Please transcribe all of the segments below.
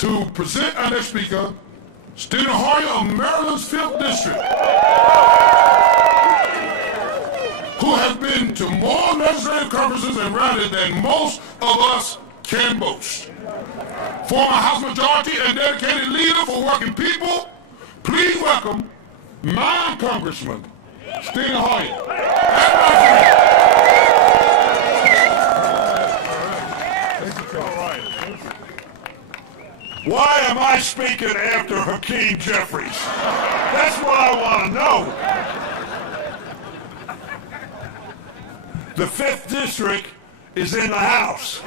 to present our next speaker, Steny Hoyer of Maryland's 5th District, who has been to more legislative conferences and rallies than most of us can boast. Former House Majority and dedicated leader for working people, please welcome my Congressman, Steny Hoyer. Why am I speaking after Hakeem Jeffries? That's what I want to know. The 5th District is in the House.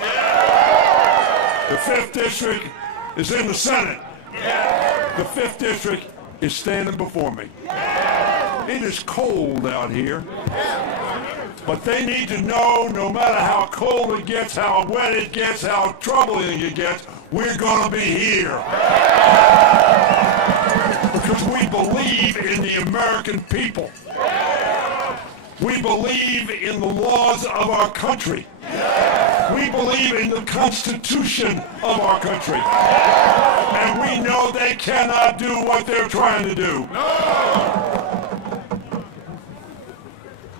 The 5th District is in the Senate. The 5th District is standing before me. It is cold out here. But they need to know, no matter how cold it gets, how wet it gets, how troubling it gets, we're going to be here. Because we believe in the American people. We believe in the laws of our country. We believe in the Constitution of our country. And we know they cannot do what they're trying to do.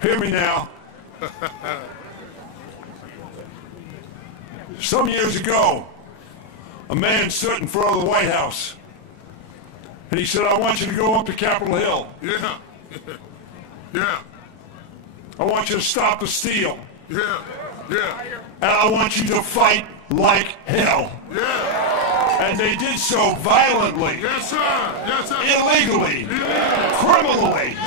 Hear me now. Some years ago, a man stood in front of the White House, and he said, I want you to go up to Capitol Hill. Yeah. Yeah. I want you to stop the steal. Yeah. Yeah. And I want you to fight like hell. Yeah. And they did so violently. Yes, sir. Yes, sir. Illegally. Yeah. Criminally.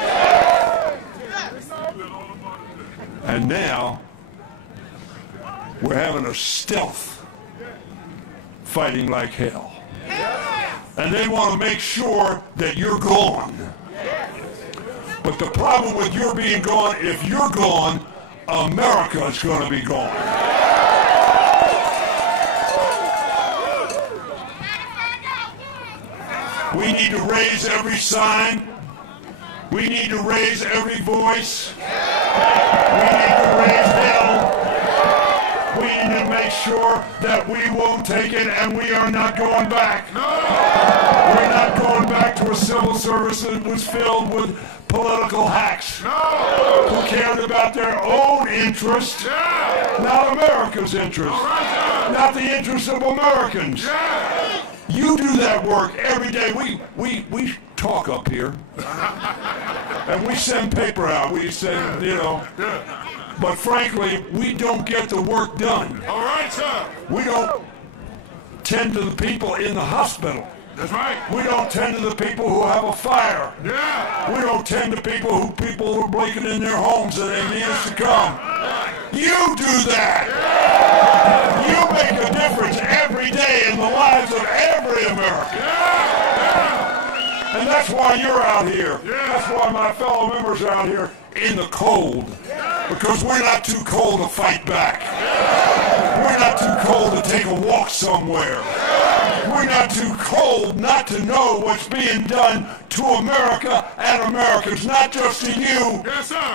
And now, we're having a stealth fighting like hell. And they want to make sure that you're gone. But the problem with your being gone, if you're gone, America is going to be gone. We need to raise every sign. We need to raise every voice. We need to raise hell. We need to make sure that we won't take it and we are not going back. We're not going back to a civil service that was filled with political hacks who cared about their own interests, not America's interests, not the interests of Americans. You do that work every day. We talk up here, and we send paper out. We send, but frankly, we don't get the work done. All right, sir. We don't tend to the people in the hospital. That's right. We don't tend to the people who have a fire. Yeah. We don't tend to people who are breaking in their homes and they need us to come. You do that. You make a difference every day in the lives of every American. And that's why you're out here. That's why my fellow members are out here in the cold. Because we're not too cold to fight back. We're not too cold to take a walk somewhere. We're not too cold not to know what's being done to America and Americans, not just to you,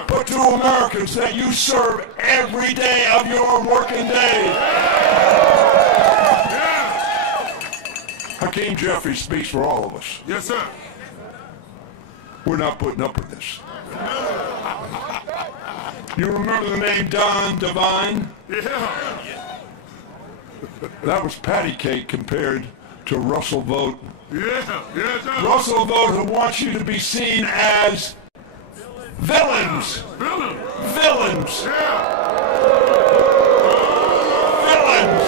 but to Americans that you serve every day of your working day. Hakeem Jeffries speaks for all of us. Yes, sir. We're not putting up with this. You remember the name Don Devine? Yeah. That was patty cake compared to Russell Vogt. Yeah. Yes, sir. Russell Vogt, who wants you to be seen as villains. Villains. Yeah. Villains.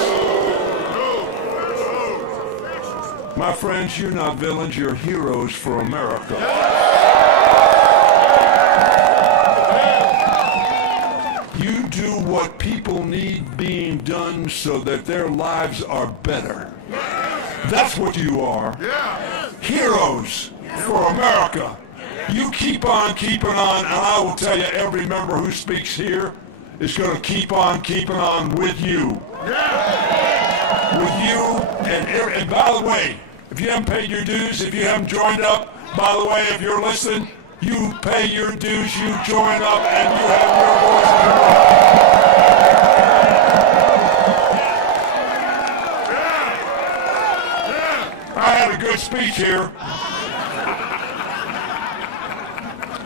My friends, you're not villains, you're heroes for America. You do what people need being done so that their lives are better. That's what you are. Heroes for America. You keep on keeping on, and I will tell you, every member who speaks here is going to keep on keeping on with you. With you, and by the way, if you haven't paid your dues, if you haven't joined up, by the way, if you're listening, you pay your dues, you join up, and you have your voice heard. had a good speech here.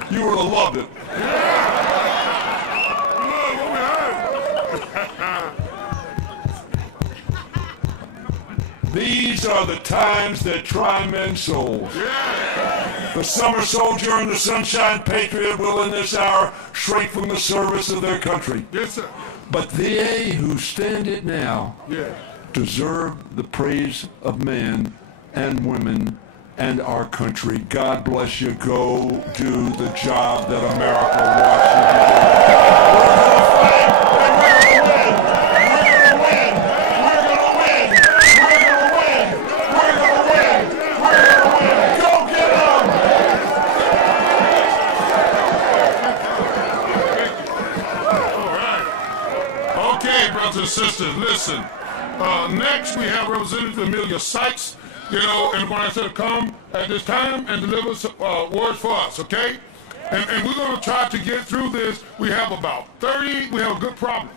You would have loved it. These are the times that try men's souls. The summer soldier and the sunshine patriot will in this hour shrink from the service of their country. Yes, sir. But they who stand it now deserve the praise of men and women and our country. God bless you. Go do the job that America wants you to do. We're going to fight and we're going to win. We're going to win. We're going to win. We're going to win. We're going to win. We're going to win. Go get them. All right. Okay, brothers and sisters, listen. Next, we have Representative Amelia Sykes. You know, and when I said come at this time and deliver words for us, okay? And we're going to try to get through this. We have about 30, we have a good problem.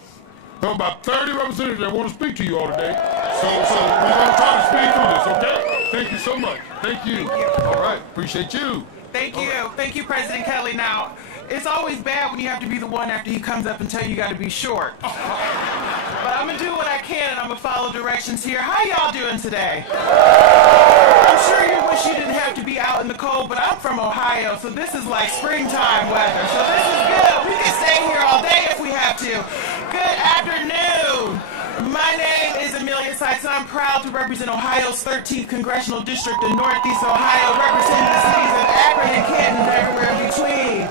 We have about 30 representatives that want to speak to you all today. So we're going to try to speak through this, okay? Thank you so much. Thank you. All right, appreciate you. Thank you. Thank you, President Kelly. Now, it's always bad when you have to be the one after he comes up and tell you got to be short. But I'm going to do what I can, and I'm going to follow directions here. How y'all doing today? I'm sure you wish you didn't have to be out in the cold, but I'm from Ohio, so this is like springtime weather. So this is good. We can stay here all day if we have to. Good afternoon. My name is Amelia Sykes, and I'm proud to represent Ohio's 13th Congressional District in Northeast Ohio, representing the cities of Akron and Canton and everywhere in between.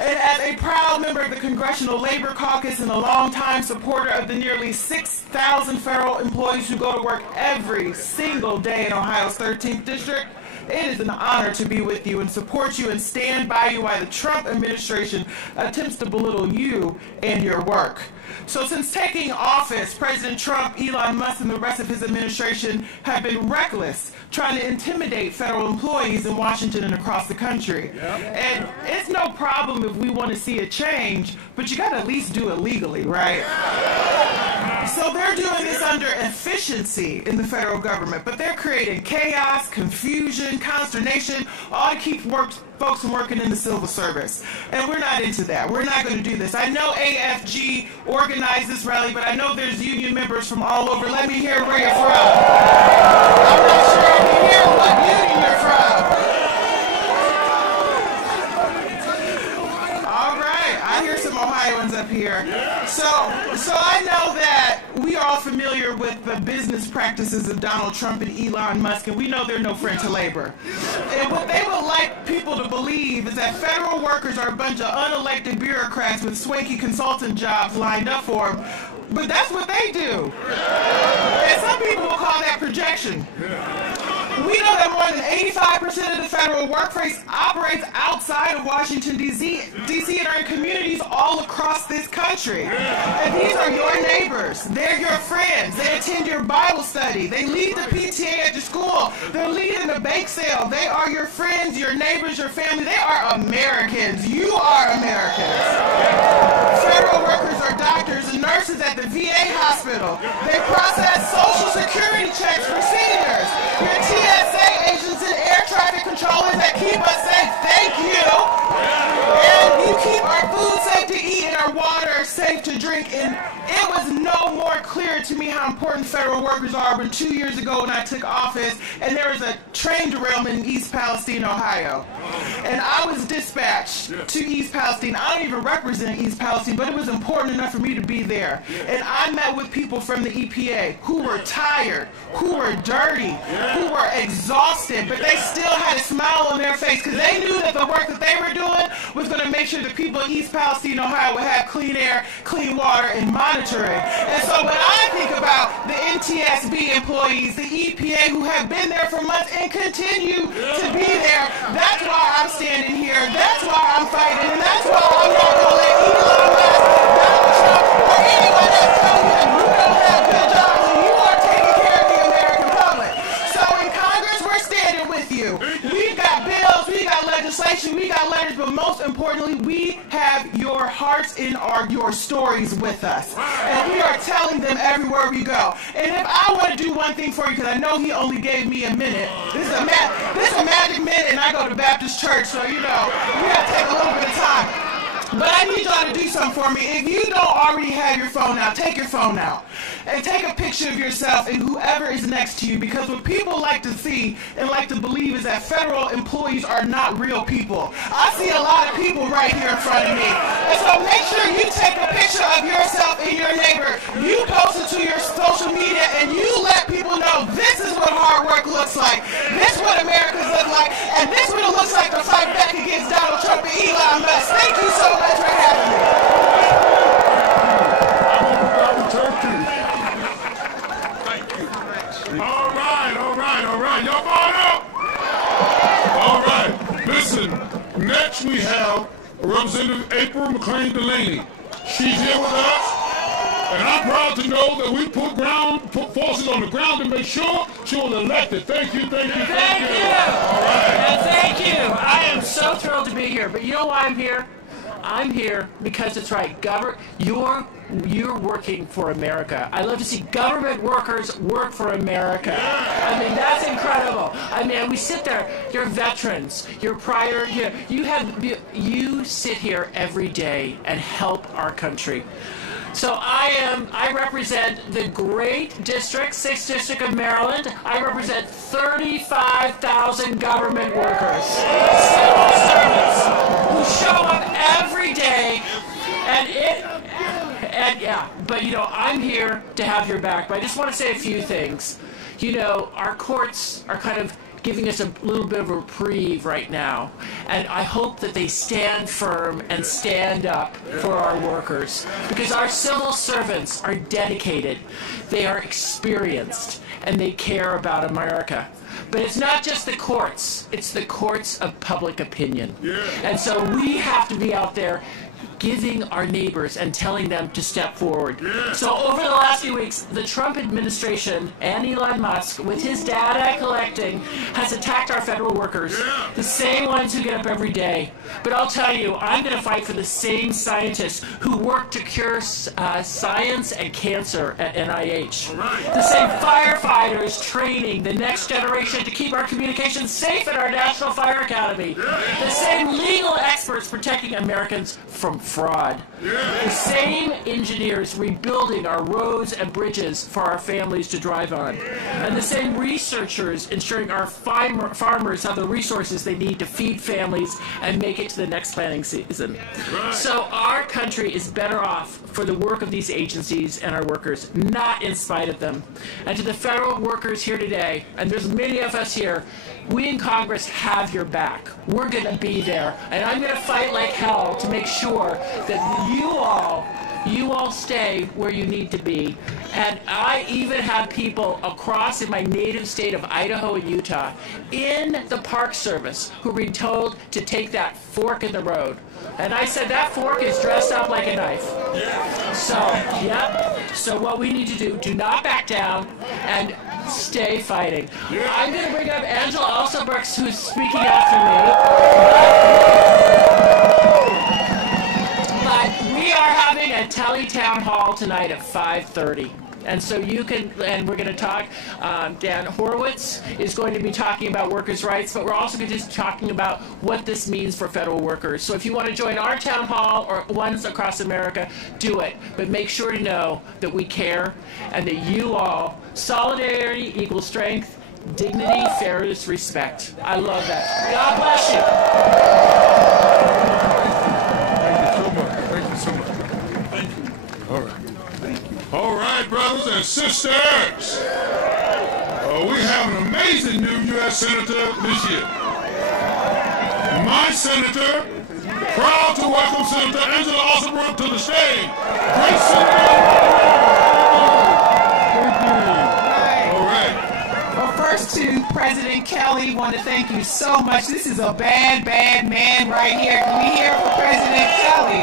And as a proud member of the Congressional Labor Caucus and a longtime supporter of the nearly 6,000 federal employees who go to work every single day in Ohio's 13th District, it is an honor to be with you and support you and stand by you while the Trump administration attempts to belittle you and your work. So since taking office, President Trump, Elon Musk, and the rest of his administration have been reckless, trying to intimidate federal employees in Washington and across the country. And it's no problem if we want to see a change, but you got to at least do it legally, right? So they're doing this under efficiency in the federal government, but they're creating chaos, confusion, consternation, all to keep folks from working in the civil service. And we're not into that. We're not going to do this. I know AFG organized this rally, but I know there's union members from all over. Let me hear where you're from. I'm not sure I can hear what union you're from. All right, I hear some Ohioans up here. So I know that we are all familiar with the business practices of Donald Trump and Elon Musk, and we know they're no friend to labor. And what they would like people to believe is that federal workers are a bunch of unelected bureaucrats with swanky consultant jobs lined up for them. But that's what they do. And some people will call that projection. We know that more than 85% of the federal workforce operates outside of Washington, D.C. and are in communities all across this country. And these are your neighbors. They're your friends. They attend your Bible study. They lead the PTA at your school. They're leading the bake sale. They are your friends, your neighbors, your family. They are Americans. You are Americans. Federal workers are doctors and nurses at the VA hospital. They process Social Security checks for seniors. Your TSA agents and air traffic controllers that keep us safe. Thank you. And you keep our food safe to eat and our water safe to drink. And it was no more clear to me how important federal workers are than 2 years ago when I took office and there was a train derailment in East Palestine, Ohio. And I was dispatched to East Palestine. I don't even represent East Palestine, but it was important enough for me to be there. And I met with people from the EPA who were tired, who were dirty, who were exhausted, but they still had a smile on their face because they knew that the work that they were doing was going to make sure the people in East Palestine, Ohio would have clean air, clean water, and monitoring. And so when I think about the NTSB employees, the EPA who have been there for months and continue to be there, that's why I'm standing here, that's why I'm fighting, and that's why I'm not going to let Elon Musk, Donald Trump, or anyone else tell you that you don't have good jobs and you are taking care of the American public. So in Congress, we're standing with you. We've got bills, we got legislation legislation, we got letters, but most importantly, we have your hearts in your stories with us. And we are telling them everywhere we go. And if I want to do one thing for you, because I know he only gave me a minute, this is a magic minute, and I go to Baptist church, so you know, we got to take a little bit of time. But I need y'all to do something for me. If you don't already have your phone out, take your phone out. And take a picture of yourself and whoever is next to you. Because what people like to see and like to believe is that federal employees are not real people. I see a lot of people right here in front of me. And so make sure you take a picture of yourself and your neighbor. You post it to your social media and you let people know this is what hard work looks like. This is what Americans look like. And this is what it looks like to fight back against Donald Trump and Elon Musk. Thank you so much for having me. All right. Y'all bought up? All right. Listen, next we have Representative April McLean Delaney. She's here with us, and I'm proud to know that we put forces on the ground to make sure she was elected. Thank you. Thank you. All right. And thank you. I am so thrilled to be here. But you know why I'm here? I'm here because it's right. You're working for America. I love to see government workers work for America. I mean, that's incredible. I mean, we sit there. You're veterans. You're prior. You sit here every day and help our country. So I represent the great district, 6th District of Maryland. I represent 35,000 government workers, civil servants, who show up every day, but you know, I'm here to have your back. But I just want to say a few things. You know, our courts are kind of giving us a little bit of a reprieve right now. And I hope that they stand firm and stand up for our workers. Because our civil servants are dedicated, they are experienced, and they care about America. But it's not just the courts, it's the courts of public opinion. And so we have to be out there giving our neighbors and telling them to step forward. So over the last few weeks, the Trump administration and Elon Musk, with his data collecting, has attacked our federal workers, the same ones who get up every day. But I'll tell you, I'm going to fight for the same scientists who work to cure science and cancer at NIH. The same firefighters training the next generation to keep our communications safe at our National Fire Academy. The same legal experts protecting Americans from fraud. The same engineers rebuilding our roads and bridges for our families to drive on. And the same researchers ensuring our farmers have the resources they need to feed families and make it to the next planting season. So our country is better off for the work of these agencies and our workers, not in spite of them. And to the federal workers here today, and there's many of us here, we in Congress have your back. We're going to be there. And I'm going to fight like hell to make sure that you all stay where you need to be. And I even have people across in my native state of Idaho and Utah in the Park Service who are being told to take that fork in the road. And I said that fork is dressed up like a knife. So what we need to do not back down and stay fighting. I'm going to bring up Angela also Brooks, who's speaking after me. But we are having a tele town hall tonight at 5:30. And so you can, and we're going to talk, Dan Horowitz is going to be talking about workers' rights, but we're also going to be talking about what this means for federal workers. So if you want to join our town hall or ones across America, do it. But make sure to know that we care and that you all, solidarity equals strength, dignity, fairness, respect. I love that. God bless you. Thank you so much. Thank you. All right. All right, brothers and sisters. We have an amazing new U.S. Senator this year. My senator, proud to welcome Senator Angela Alsabrook to the stage. Great senator. All right. Well, first to President Kelly, want to thank you so much. This is a bad man right here. Can we hear for President Kelly?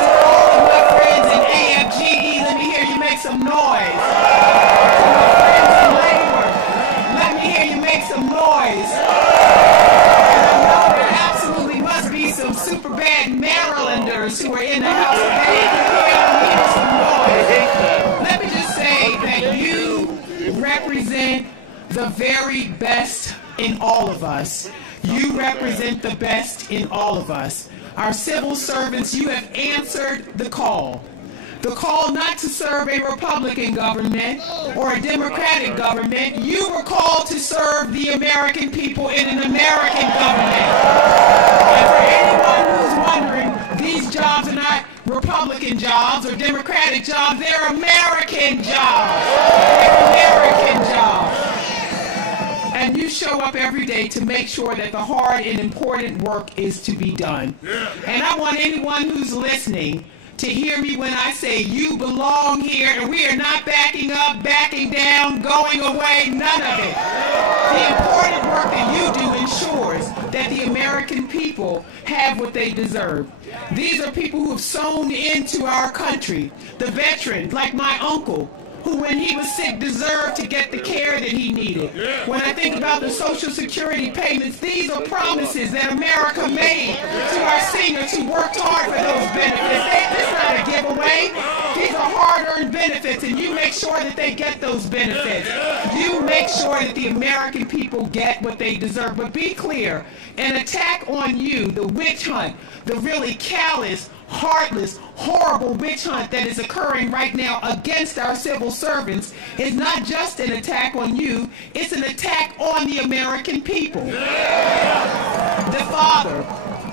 To all of my friends in AFGE, let me hear you make some noise. To my friends in labor, let me hear you make some noise. And I know they're absolutely Marylanders who are in the house today. Let me just say that you represent the very best in all of us. You represent the best in all of us. Our civil servants, you have answered the call. The call not to serve a Republican government or a Democratic government. You were called to serve the American people in an American government. And for anyone who's wondering, these jobs are not Republican jobs or Democratic jobs. They're American jobs. They're American jobs. And you show up every day to make sure that the hard and important work is to be done. And I want anyone who's listening to hear me when I say you belong here, and we are not backing up, backing down, going away, none of it. The important work that you do ensures that the American people have what they deserve. These are people who have sown into our country. The veterans, like my uncle, who when he was sick deserved to get the care that he needed. When I think about the Social Security payments, these are promises that America made to our seniors who worked hard for those benefits. This is not a giveaway. These are hard-earned benefits, and you make sure that they get those benefits. You make sure that the American people get what they deserve. But be clear, an attack on you, the witch hunt, the really callous, heartless, horrible witch hunt that is occurring right now against our civil servants is not just an attack on you, it's an attack on the American people. The father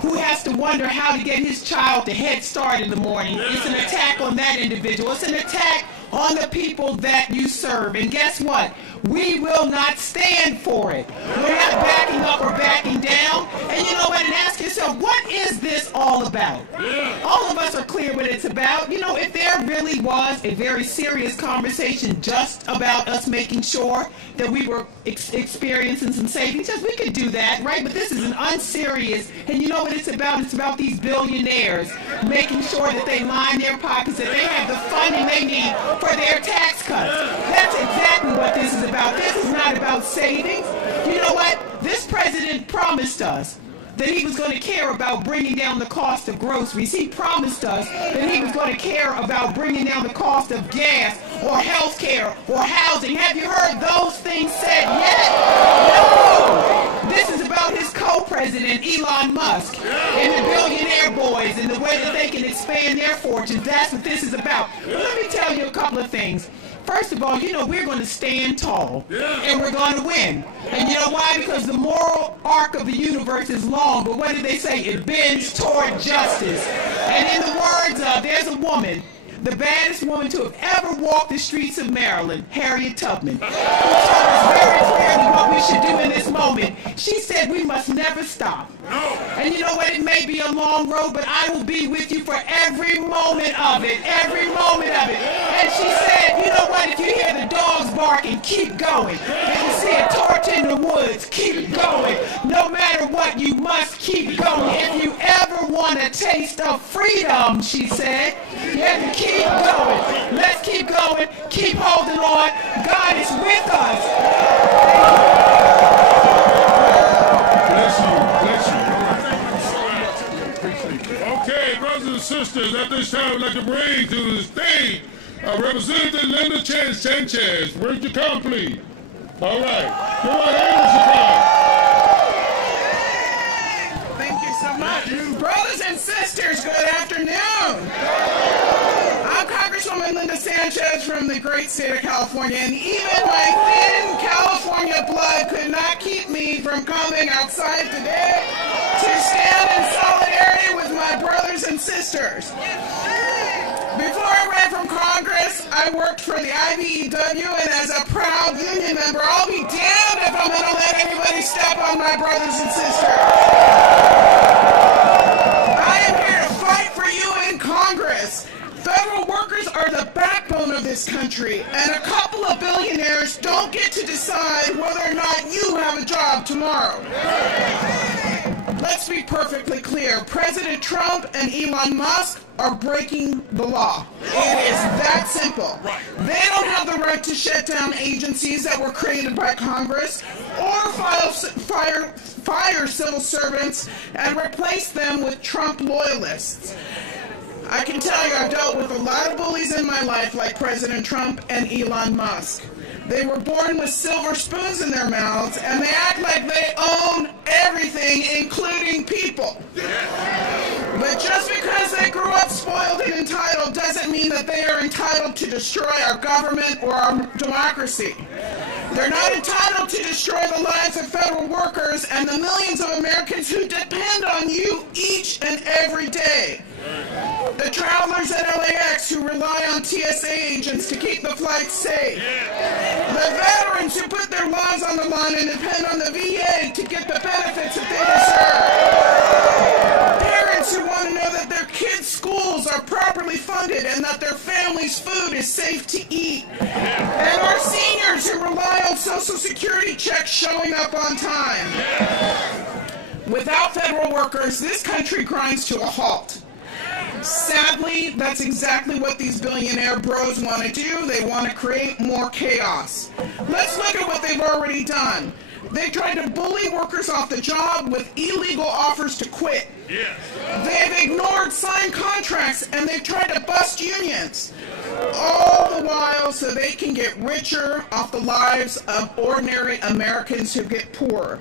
who has to wonder how to get his child to Head Start in the morning, it's an attack on that individual. It's an attack on the people that you serve. And guess what? We will not stand for it. We're not backing up or backing down. And you know what? And ask yourself, what is this all about? All of us are clear what it's about. You know, if there really was a very serious conversation just about us making sure that we were experiencing some savings, yes, we could do that, right? But this is an unserious, and you know what it's about? It's about these billionaires making sure that they line their pockets, that they have the funding they need for their tax cuts. That's exactly what this is about. This is not about savings. You know what? This president promised us that he was going to care about bringing down the cost of groceries. He promised us that he was going to care about bringing down the cost of gas or health care or housing. Have you heard those things said yet? No! This is about his co-president, Elon Musk, and the billionaire boys and the way that they can expand their fortunes. That's what this is about. But let me tell you a couple of things. First of all, you know, we're going to stand tall, and we're going to win. And you know why? Because the moral arc of the universe is long, but what did they say? It bends toward justice. And in the words of, there's a woman, the baddest woman to have ever walked the streets of Maryland, Harriet Tubman, who told us very clearly what we should do in this moment. She said we must never stop. And you know what? It may be a long road, but I will be with you for every moment of it. Every moment of it. And she said, you know what? If you hear the dogs barking, keep going. If you see a torch in the woods, keep going. No matter what, you must keep going. If you ever want a taste of freedom, she said, you have to keep going. Let's keep going. Keep holding on. God is with us. Bless you. Bless you. Okay, brothers and sisters, at this time I'd like to bring to the stage Representative Linda Sanchez. Where'd you come, please? All right. Go ahead, Mr. Thank you so much. Brothers and sisters, good afternoon. I'm Congresswoman Linda Sanchez from the great state of California, and even my thin California blood could not keep me from coming outside today to stand in solidarity with my brothers and sisters. Before I ran from Congress, I worked for the IBEW, and as a proud union member, I'll be damned if I'm going to let anybody step on my brothers and sisters. I am here to fight for you in Congress. Federal workers are the backbone of this country, and a couple of billionaires don't get to decide whether or not you have a job tomorrow. let's be perfectly clear. President Trump and Elon Musk are breaking the law. It is that simple. They don't have the right to shut down agencies that were created by Congress or fire civil servants and replace them with Trump loyalists. I can tell you I've dealt with a lot of bullies in my life like President Trump and Elon Musk. They were born with silver spoons in their mouths, and they act like they own everything, including people. But just because they grew up spoiled and entitled doesn't mean that they are entitled to destroy our government or our democracy. They're not entitled to destroy the lives of federal workers and the millions of Americans who depend on you each and every day. The travelers at LAX who rely on TSA agents to keep the flights safe. The veterans who put their lives on the line and depend on the VA to get the benefits that they deserve. Parents who want to know that their kids' schools are properly funded and that their family's food is safe to eat. And our seniors who rely on Social Security checks showing up on time. Without federal workers, this country grinds to a halt. Sadly, that's exactly what these billionaire bros want to do. They want to create more chaos. Let's look at what they've already done. They tried to bully workers off the job with illegal offers to quit. They've ignored signed contracts and they've tried to bust unions. All the while so they can get richer off the lives of ordinary Americans who get poorer.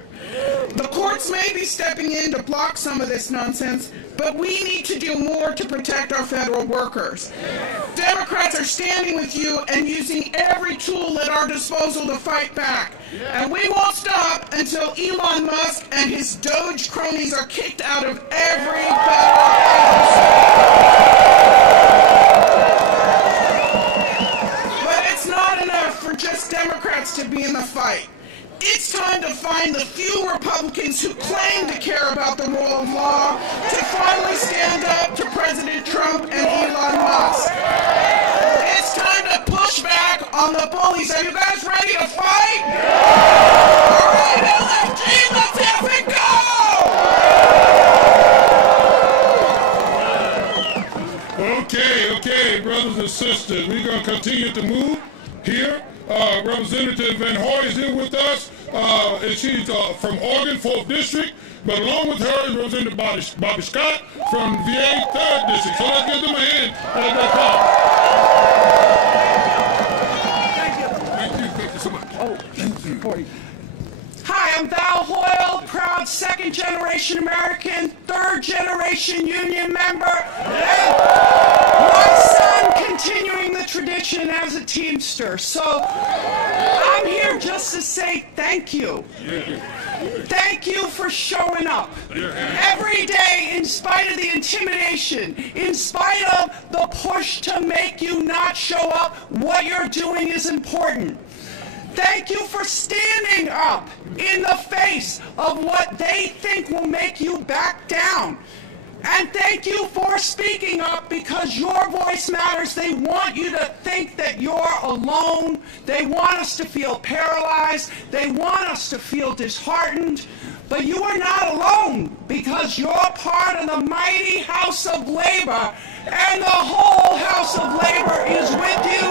The courts may be stepping in to block some of this nonsense, but we need to do more to protect our federal workers. Democrats are standing with you and using every tool at our disposal to fight back. And we won't stop until Elon Musk and his Doge cronies are kicked out of every federal agency. But it's not enough for just Democrats to be in the fight. It's time to find the few Republicans who claim to care about the rule of law to finally stand up to President Trump and Elon Musk. It's time to push back on the bullies. Are you guys ready to fight? All right, LFG, let's have it go! Okay, brothers and sisters, we're going to continue to move here. Representative Van Hoy is here with us, and she's from Oregon, 4th District, but along with her is Representative Bobby Scott from VA, 3rd District. So let's give them a hand as they come. Thank you so much. Thank you. Hi, I'm Val Hoyle, proud 2nd generation American, 3rd generation union member, and my son continuing the tradition as a Teamster. So I'm here just to say thank you. Thank you for showing up every day in spite of the intimidation, in spite of the push to make you not show up. What you're doing is important. Thank you for standing up in the face of what they think will make you back down. And thank you for speaking up because your voice matters. They want you to think that you're alone. They want us to feel paralyzed. They want us to feel disheartened. But you are not alone because you're part of the mighty House of Labor. And the whole House of Labor is with you,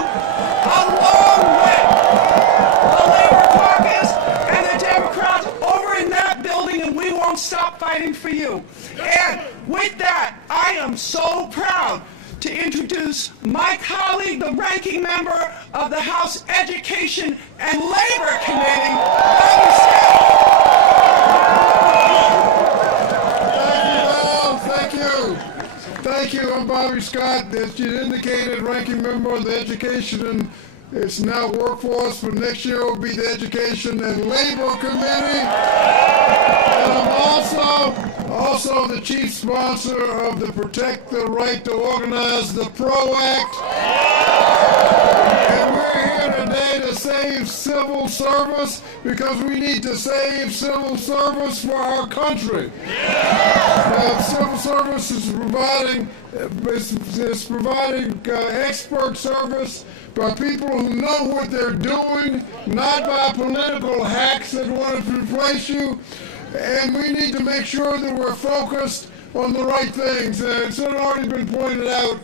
along with the Labor Caucus and the Democrats over in that building, and we won't stop fighting for you. And with that, I am so proud to introduce my colleague, the ranking member of the House Education and Labor Committee, Bobby Scott. Thank you. I'm Bobby Scott, as you indicated, ranking member of the Education and it's now Workforce, but next year will be the Education and Labor Committee. And I'm also the chief sponsor of the Protect the Right to Organize, the PRO Act. And we're here today to save civil service because we need to save civil service for our country. Civil service is providing expert service by people who know what they're doing, not by political hacks that want to replace you. And we need to make sure that we're focused on the right things. It's already been pointed out,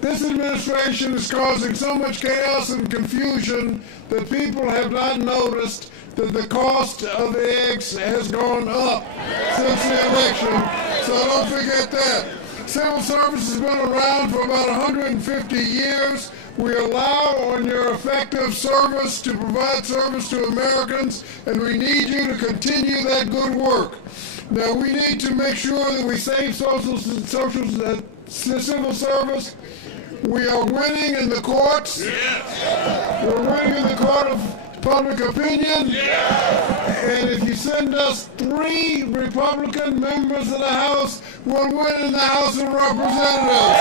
this administration is causing so much chaos and confusion that people have not noticed that the cost of eggs has gone up since the election. So don't forget that. Civil service has been around for about 150 years. We allow on your effective service to provide service to Americans, and we need you to continue that good work. Now, we need to make sure that we save civil service. We are winning in the courts. Yes. We're winning in the court of public opinion. Yes. And if you send us 3 Republican members of the House, we'll win in the House of Representatives.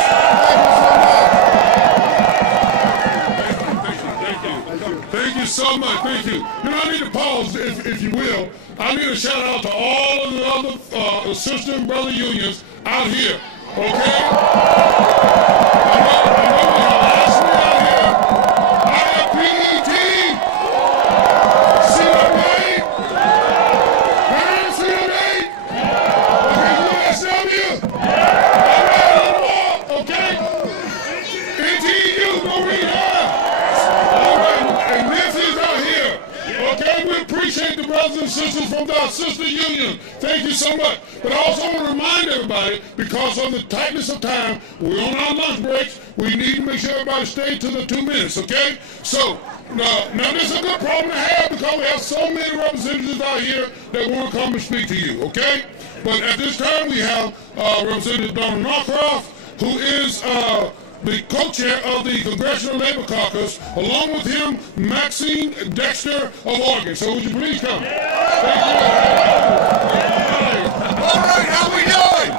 Thank you so much. Thank you. You know, I need to pause, if you will. I need a shout out to all of the other sister and brother unions out here. Okay? I know we have ASME out here. IFPET. CMA. CMA. Okay, USW. All right, okay? NTU, go read her. All right, and Nancy's out here. Okay, we appreciate the brothers and sisters from our sister union. Thank you so much. But I also want to remind everybody, because of the tightness of time, we're on our lunch breaks. We need to make sure everybody stays to the 2 minutes, okay? So, now this is a good problem to have because we have so many representatives out here that want to come and speak to you, okay? But at this time, we have Representative Donald Norcroft, who is the co-chair of the Congressional Labor Caucus, along with him, Maxine Dexter of Oregon. So would you please come? Thank you. All right, how we doing?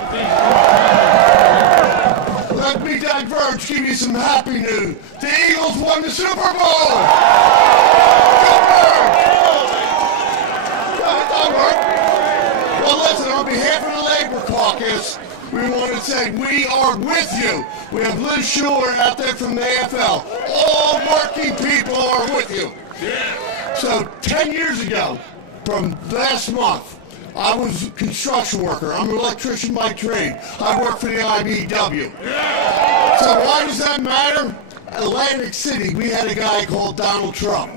Let me diverge, give you some happy news. The Eagles won the Super Bowl! Go Birds! All right. Well, listen, on behalf of the Labor Caucus, we want to say we are with you. We have Liz Schuler out there from the AFL. All working people are with you. So 10 years ago, from last month, I was a construction worker. I'm an electrician by trade. I work for the IBEW. So why does that matter? Atlantic City, we had a guy called Donald Trump.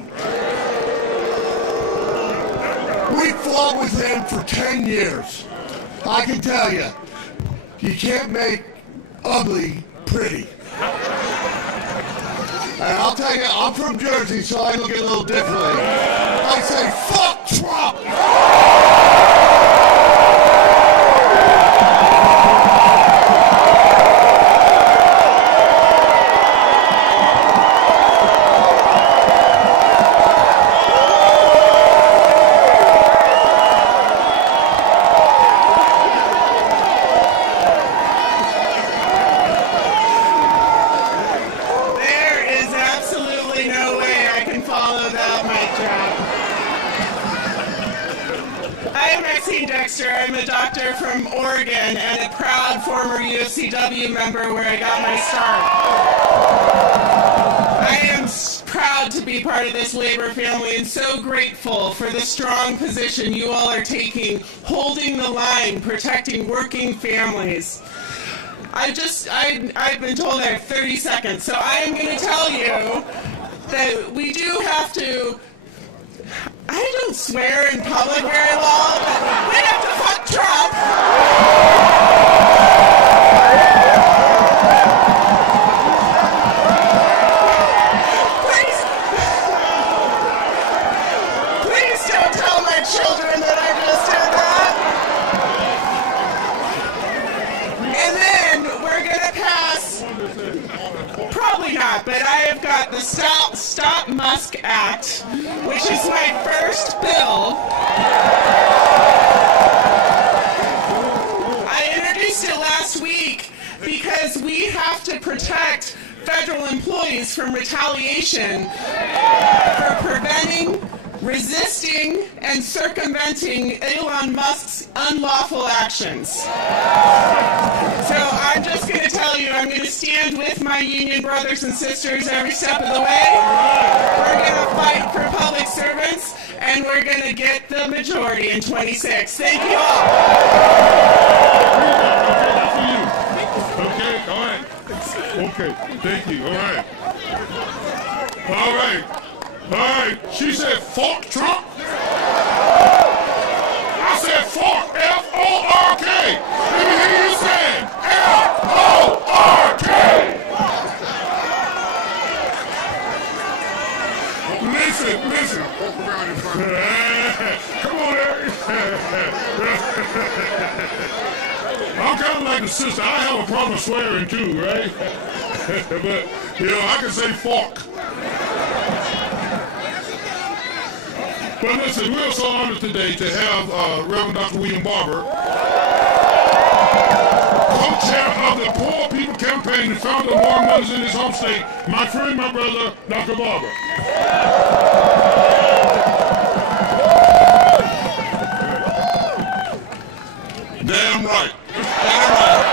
We fought with him for 10 years. I can tell you, you can't make ugly pretty. And I'll tell you, I'm from Jersey, so I look at it a little differently. I say, fuck Trump! I'm a doctor from Oregon and a proud former UFCW member where I got my start. I am proud to be part of this labor family and so grateful for the strong position you all are taking, holding the line, protecting working families. I've been told I have 30 seconds, so I am going to tell you that we do have to. I don't swear in public very well, but we have to fuck Trump. Please don't tell my children that I just did that. And then we're going to pass, probably not, but I have got the Stop Musk Act, which is my first bill. I introduced it last week because we have to protect federal employees from retaliation for preventing resisting and circumventing Elon Musk's unlawful actions. So I'm just going to tell you, I'm going to stand with my union brothers and sisters every step of the way. We're going to fight for public servants, and we're going to get the majority in 26. Thank you all. Okay, all right. Okay, thank you. All right. All right. All right. She said fork Trump. I said fork, F-O-R-K. Let me hear you say F-O-R-K. Listen. Come on, Eric. I'm kind of like the sister. I have a problem swearing too, right? But, you know, I can say fork. But listen, we're so honored today to have Reverend Dr. William Barber, co-chair of the Poor People Campaign, the founder of Warren Mothers in his home state, my friend, my brother, Dr. Barber. Damn right. Damn right.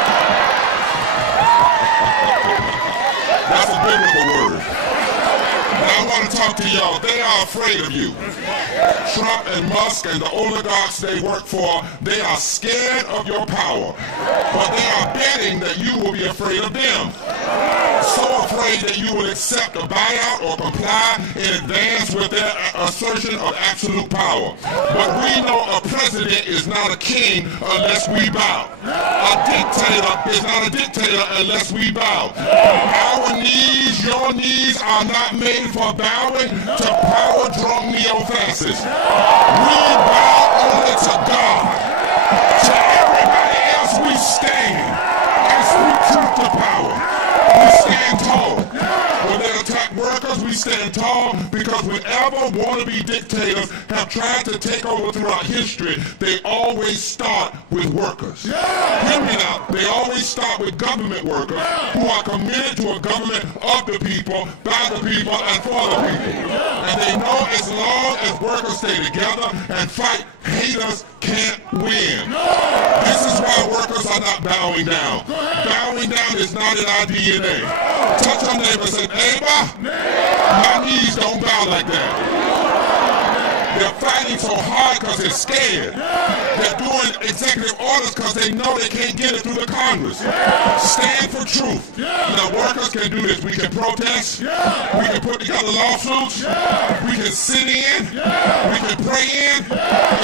That's a biblical word. Now I want to talk to y'all. They are afraid of you. Trump and Musk and the oligarchs they work for, they are scared of your power. But they are betting that you will be afraid of them. So afraid that you will accept a buyout or comply in advance with their assertion of absolute power. But we know a president is not a king unless we bow. A dictator is not a dictator unless we bow. Our knees, your knees are not made for bowing to power-drunk neo-fascists. We bow only to God. To everybody else we stand and speak truth to power. We stand tall. When they attack workers, we stand tall because whenever wannabe dictators have tried to take over throughout history, they always start with workers. Hear me now. They always start with government workers who are committed to a government of the people, by the people, and for the people. And they know as long as workers stay together and fight, haters can't win. This is why workers are not bowing down. Bowing down is not in our DNA. Touch your neighbor and say, neighbor, my knees don't bow like that. They're fighting so hard because they're scared. They're doing executive orders because they know they can't get it through the Congress. Stand for truth. Now workers can do this. We can protest. We can put together lawsuits. We can sit in. We can pray in.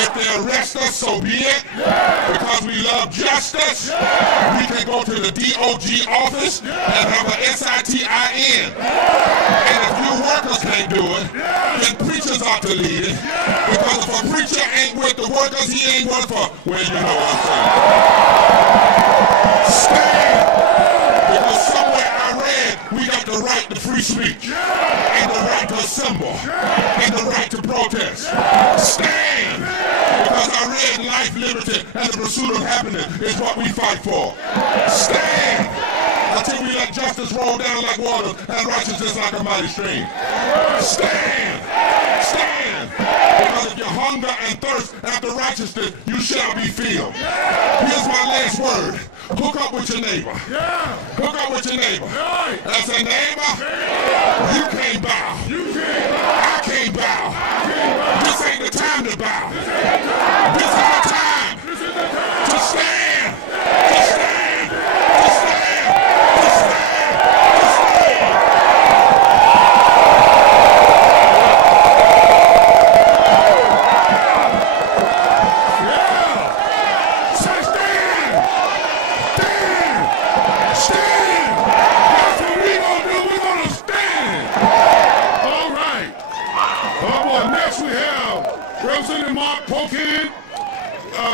If they arrest us, so be it. Because we love justice. We can go to the DOJ office and have an SITIN. And if you workers can't do it, then preachers ought to lead it. Because if a preacher ain't with the workers, he ain't one for, well, you know what I'm saying. Stand! Because somewhere I read, we got the right to free speech, and the right to assemble, and the right to protest. Stand! Because I read life, liberty, and the pursuit of happiness is what we fight for. Stand! Until we let justice roll down like water and righteousness like a mighty stream. Stand! Stand! Because if you hunger and thirst after righteousness, you shall be filled. Here's my last word. Hook up with your neighbor. Hook up with your neighbor. And say, neighbor, you can't bow. I can't bow. This ain't the time to bow. This is the time to stand. To stand. To stand.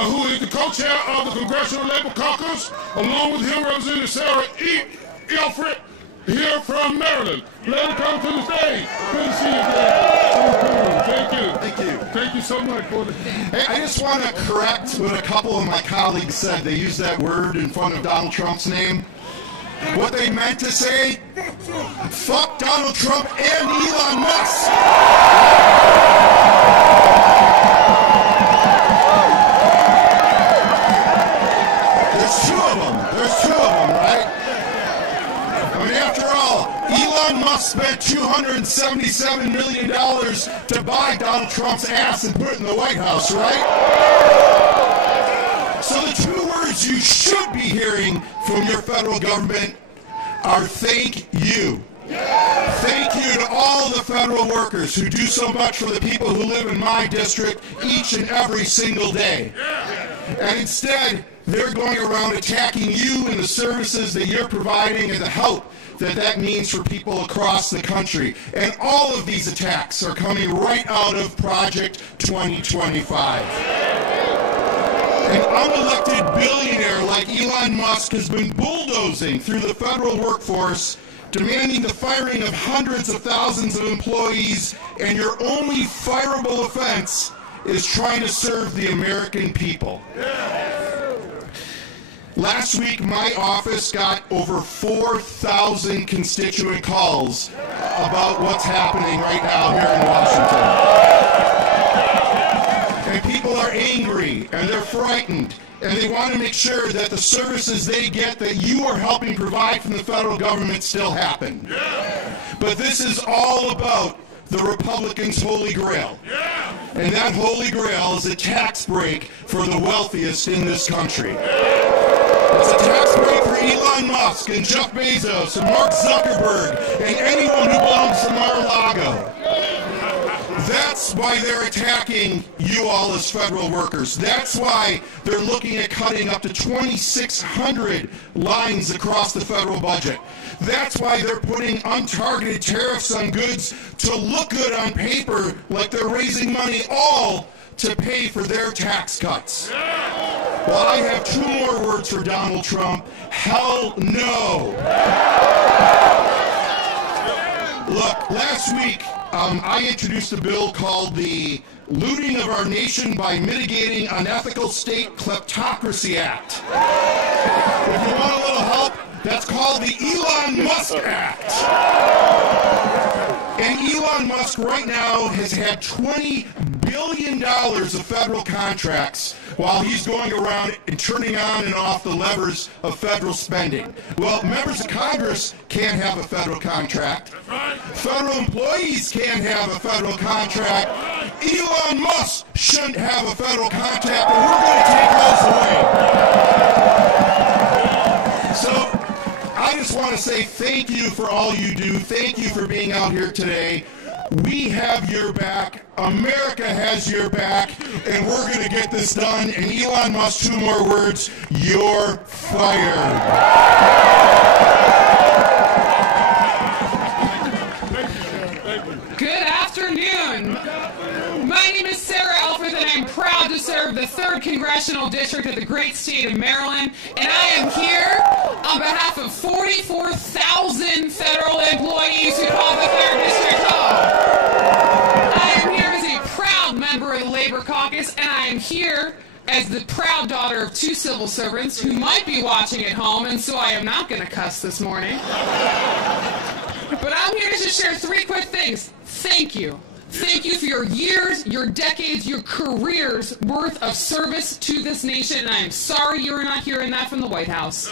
Who is the co-chair of the Congressional Labor Caucus, along with him representing Sarah Elfred here from Maryland. Let him come to the stage. Good to see you today. Thank you. Thank you. Thank you so much for the... Hey, I just want to correct what a couple of my colleagues said. They used that word in front of Donald Trump's name. what they meant to say? Fuck Donald Trump and Elon Musk. There's two of them, right? I mean, after all, Elon Musk spent $277 million to buy Donald Trump's ass and put it in the White House, right? So the two words you should be hearing from your federal government are thank you. Thank you to all the federal workers who do so much for the people who live in my district each and every single day. And instead, they're going around attacking you and the services that you're providing and the help that means for people across the country. And all of these attacks are coming right out of Project 2025. An unelected billionaire like Elon Musk has been bulldozing through the federal workforce, demanding the firing of hundreds of thousands of employees, and your only fireable offense is trying to serve the American people. Last week, my office got over 4,000 constituent calls about what's happening right now here in Washington. And people are angry, and they're frightened, and they want to make sure that the services they get that you are helping provide from the federal government still happen. But this is all about the Republicans' Holy Grail. And that Holy Grail is a tax break for the wealthiest in this country. It's a tax break for Elon Musk and Jeff Bezos and Mark Zuckerberg and anyone who belongs to Mar-a-Lago. That's why they're attacking you all as federal workers. That's why they're looking at cutting up to 2,600 lines across the federal budget. That's why they're putting untargeted tariffs on goods to look good on paper, like they're raising money all to pay for their tax cuts. Well, I have two more words for Donald Trump. Hell no. Look, last week, I introduced a bill called the Looting of Our Nation by Mitigating Unethical State Kleptocracy Act. If you want a little help, that's called the Elon Musk Act. And Elon Musk right now has had $20 billion of federal contracts while he's going around and turning on and off the levers of federal spending. Well, members of Congress can't have a federal contract. Federal employees can't have a federal contract. Elon Musk shouldn't have a federal contract, and we're going to take those away. So I just want to say thank you for all you do. Thank you for being out here today. We have your back. America has your back. And we're going to get this done. And Elon Musk, two more words. You're fired. Good afternoon. My name is Sarah Elford, and I'm proud to serve the 3rd Congressional District of the great state of Maryland. And I am here on behalf of 44,000 federal employees who call the 3rd District home. I am here as a proud member of the Labor Caucus, and I am here as the proud daughter of 2 civil servants who might be watching at home, and so I am not going to cuss this morning. But I'm here to just share 3 quick things. Thank you. Thank you for your years, your decades, your careers worth of service to this nation, and I am sorry you are not hearing that from the White House.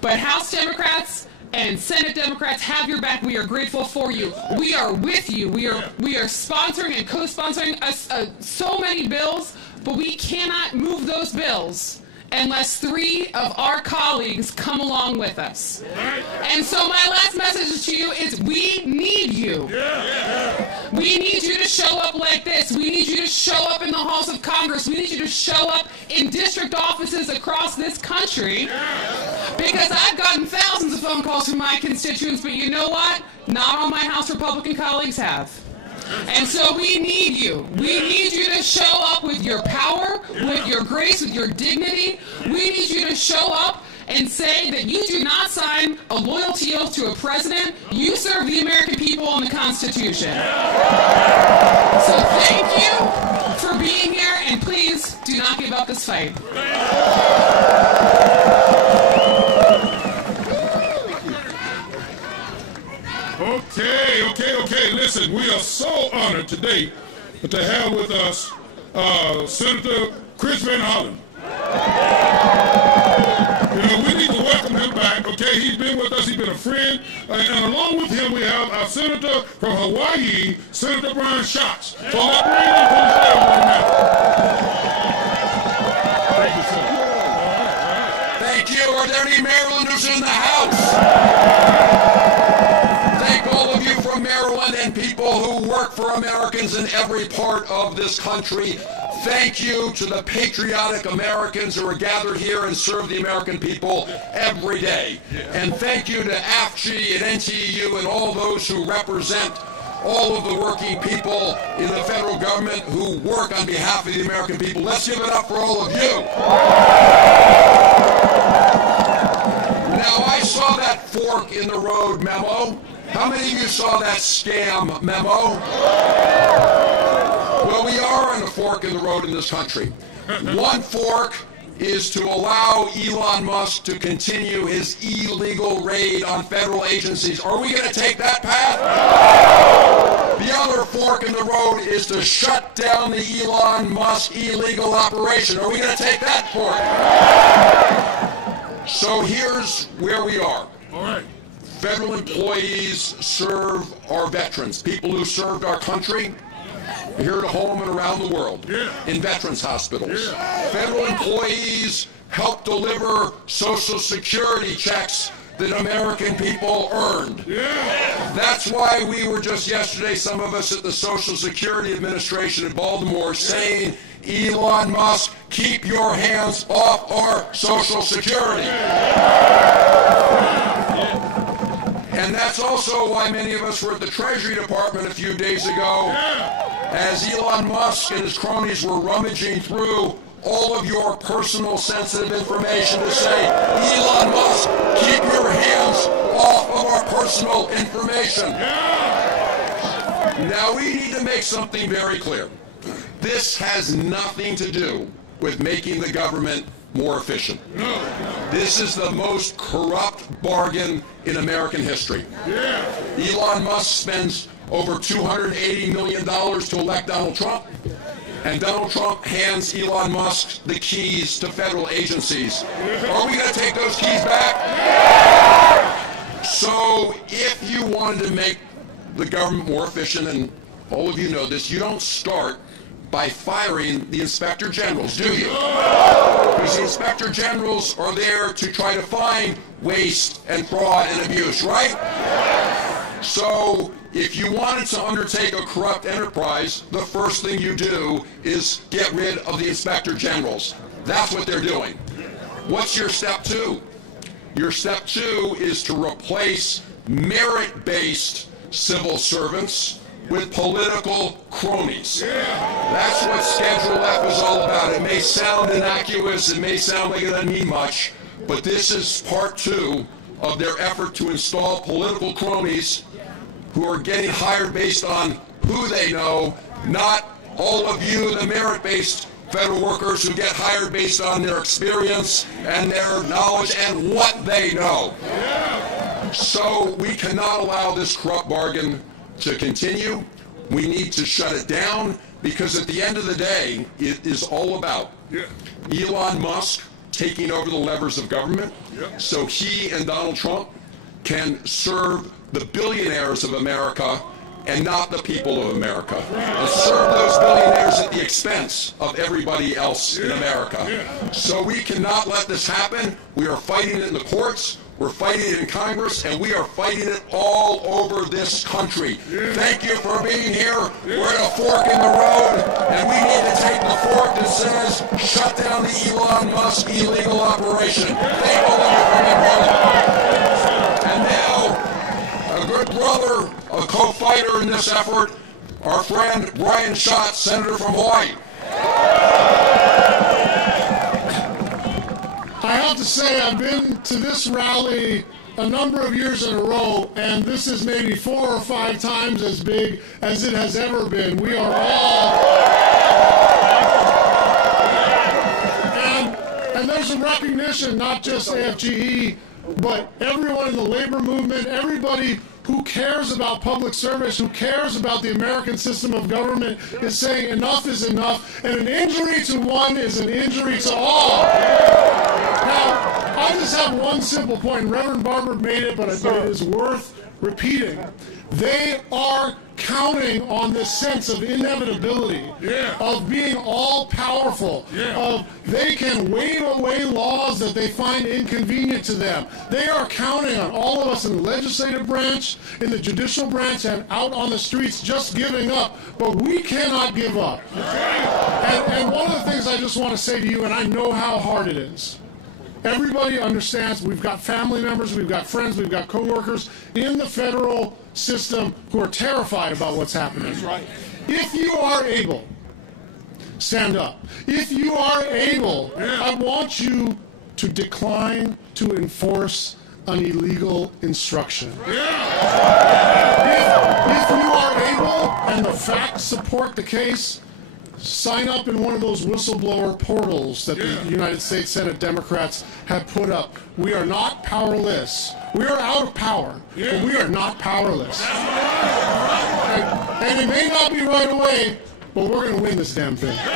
But House Democrats and Senate Democrats have your back. We are grateful for you. We are with you. We are sponsoring and co-sponsoring so many bills, but we cannot move those bills unless 3 of our colleagues come along with us. And so my last message to you is we need you. We need you to show up like this. We need you to show up in the halls of Congress. We need you to show up in district offices across this country. Because I've gotten thousands of phone calls from my constituents, but you know what? Not all my House Republican colleagues have. And so we need you. We need you to show up with your power, with your grace, with your dignity. We need you to show up and say that you do not sign a loyalty oath to a president. You serve the American people and the Constitution. So thank you for being here, and please do not give up this fight. Okay, listen, we are so honored today to have with us Senator Chris Van Hollen. We need to welcome him back. Okay, he's been with us. He's been a friend. And along with him, we have our senator from Hawaii, Senator Brian Schatz. So let's bring him to the stage right now. Thank you, sir. Thank you. Are there any Marylanders in the house? Thank all of you from Maryland and people who work for Americans in every part of this country. Thank you to the patriotic Americans who are gathered here and serve the American people every day. And thank you to AFG and NTU and all those who represent all of the working people in the federal government who work on behalf of the American people. Let's give it up for all of you. Now, I saw that fork in the road memo. How many of you saw that scam memo? Well, we are on a fork in the road in this country. One fork is to allow Elon Musk to continue his illegal raid on federal agencies. Are we going to take that path? The other fork in the road is to shut down the Elon Musk illegal operation. Are we going to take that fork? So here's where we are. All right. Federal employees serve our veterans, people who served our country here at home and around the world, in veterans hospitals. Federal employees help deliver Social Security checks that American people earned. That's why we were just yesterday, some of us at the Social Security Administration in Baltimore, saying, Elon Musk, keep your hands off our Social Security. And that's also why many of us were at the Treasury Department a few days ago as Elon Musk and his cronies were rummaging through all of your personal sensitive information to say, Elon Musk, keep your hands off of our personal information. Now we need to make something very clear. This has nothing to do with making the government more efficient. This is the most corrupt bargain in American history. Elon Musk spends over $280 million to elect Donald Trump, and Donald Trump hands Elon Musk the keys to federal agencies. Are we going to take those keys back? So if you wanted to make the government more efficient, and all of you know this, you don't start by firing the inspector generals, do you? Because the inspector generals are there to try to find waste and fraud and abuse, right? So if you wanted to undertake a corrupt enterprise, the first thing you do is get rid of the inspector generals. That's what they're doing. What's your step two? Your step two is to replace merit-based civil servants with political cronies. That's what Schedule F is all about. It may sound innocuous, it may sound like it doesn't mean much, but this is part two of their effort to install political cronies who are getting hired based on who they know, not all of you, the merit-based federal workers who get hired based on their experience and their knowledge and what they know. So we cannot allow this corrupt bargain to continue. We need to shut it down because at the end of the day, it is all about Elon Musk taking over the levers of government so he and Donald Trump can serve the billionaires of America and not the people of America, and serve those billionaires at the expense of everybody else in America. So we cannot let this happen. We are fighting it in the courts. We're fighting it in Congress, and we are fighting it all over this country. Thank you for being here. We're at a fork in the road, and we need to take the fork that says, shut down the Elon Musk illegal operation. Thank all of you for being here. And now, a good brother, a co-fighter in this effort, our friend Brian Schatz, Senator from Hawaii. I have to say I've been to this rally a number of years in a row, and this is maybe 4 or 5 times as big as it has ever been. We are all... And there's a recognition, not just AFGE, but everyone in the labor movement, everybody who cares about public service, who cares about the American system of government, is saying enough is enough, and an injury to one is an injury to all. Now, I just have one simple point. Reverend Barber made it, but it is worth repeating. They are counting on this sense of inevitability, of being all-powerful, of they can wave away laws that they find inconvenient to them. They are counting on all of us in the legislative branch, in the judicial branch, and out on the streets just giving up. But we cannot give up. And one of the things I just want to say to you, and I know how hard it is, everybody understands we've got family members, we've got friends, we've got coworkers in the federal system who are terrified about what's happening. That's right. If you are able, stand up. If you are able, I want you to decline to enforce an illegal instruction. If you are able and the facts support the case, sign up in one of those whistleblower portals that the United States Senate Democrats have put up. We are not powerless. We are out of power, but we are not powerless. And it may not be right away, but we're going to win this damn thing. Thank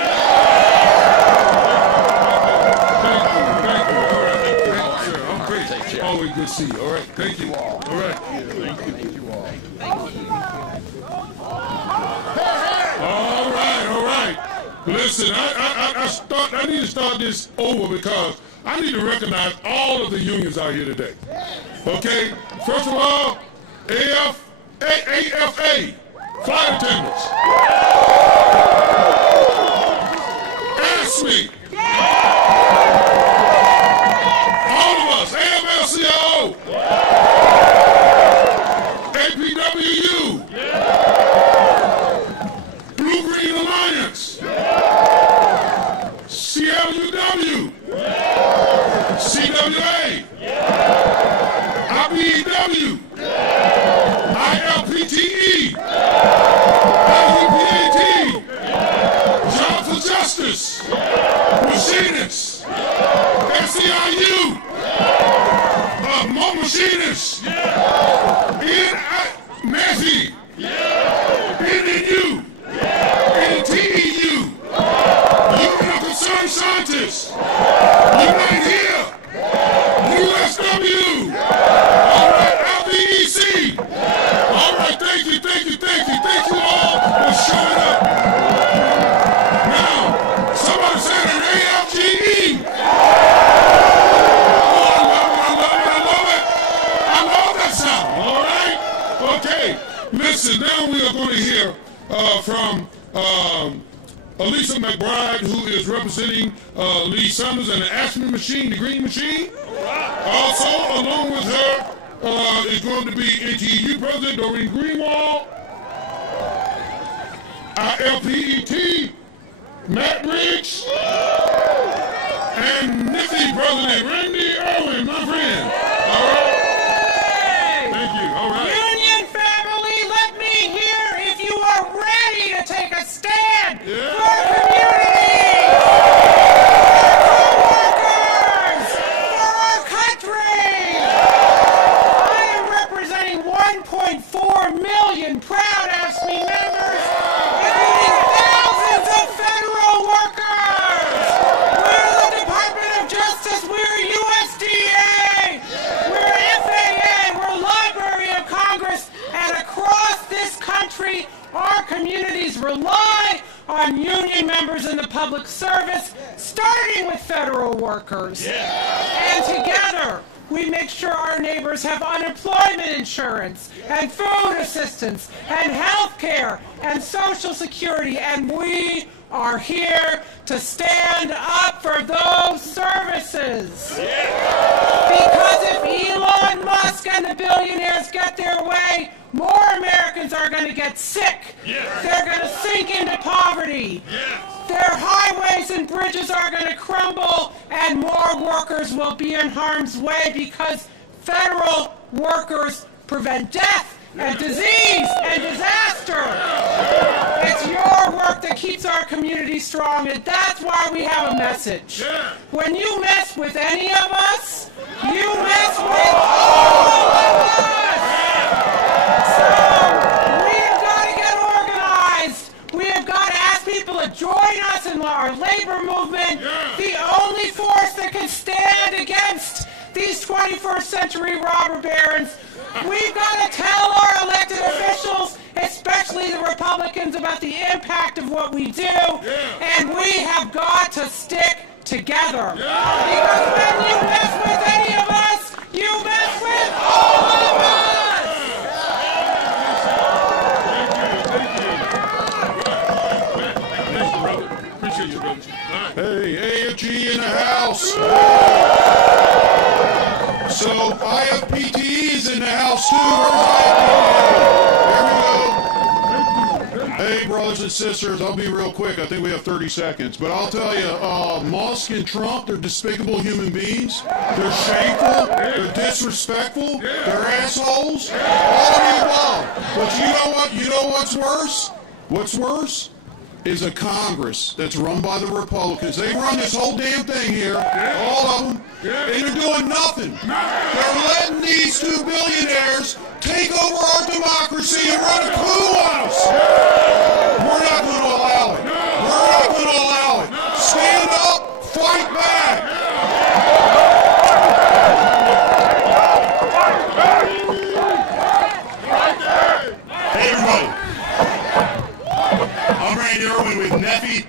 you. I'm great. Always good to see you. All right. Thank you. All right. Thank you all. All right. Listen, I need to start this over because I need to recognize all of the unions out here today. Okay? First of all, AFA, flight attendants. ASME. All of us, AFL-CIO. APWU. Blue-Green Alliance. CLUW. CWA. IBEW. ILPTE. LUPAT. Jobs for Justice. Machinists. SEIU. More machinists. MESI. NNU. NTEU. Union of Concerned Scientists. Unite Here. USW. All right, LVEC. All right, thank you all for showing up. Now, somebody said an AFGE. Oh, I love it. I love that sound, all right? Okay, listen, now we are going to hear from Elisa McBride, who is representing Lee Summers and the ASME machine, the green machine. Also, along with her, is going to be NTU President Doreen Greenwald, ILPET, Matt Riggs, and NIFI President Randy Irwin, my friend. All right? Thank you. All right. Union family, let me hear if you are ready to take a stand for our community, for our co-workers, for our country. I am representing 1.4 million proud ASME members, including thousands of federal workers. We're the Department of Justice, we're USDA, we're FAA, we're Library of Congress, and across this country, our communities rely on union members in the public service, starting with federal workers. And together, we make sure our neighbors have unemployment insurance, and food assistance, and health care, and Social Security, and we are here to stand up for those services. Because if Elon Musk and the billionaires get their way, more Americans are going to get sick. They're going to sink into poverty. Their highways and bridges are going to crumble, and more workers will be in harm's way because federal workers prevent death and disease and disaster. It's your work that keeps our community strong, and that's why we have a message. When you mess with any of us, you mess with all of us. our labor movement, the only force that can stand against these 21st century robber barons. We've got to tell our elected officials, especially the Republicans, about the impact of what we do, and we have got to stick together. Because when you mess with any of us, you mess with all of us! Appreciate you, brother. Hey, AFG in the house. So IFPTE is in the house too. There we go. Hey, brothers and sisters, I'll be real quick. I think we have 30 seconds. But I'll tell you, Musk and Trump, they're despicable human beings. They're shameful. They're disrespectful. They're assholes. All of the above. But you know what? You know what's worse? What's worse is a Congress that's run by the Republicans. They run this whole damn thing here, all of them, and they're doing nothing. They're letting these two billionaires take over our democracy and run a coup on us. We're not going to allow it. We're not going to allow it. Stand up, fight back. Hey, everybody. I'm Randy Irwin with Neffy.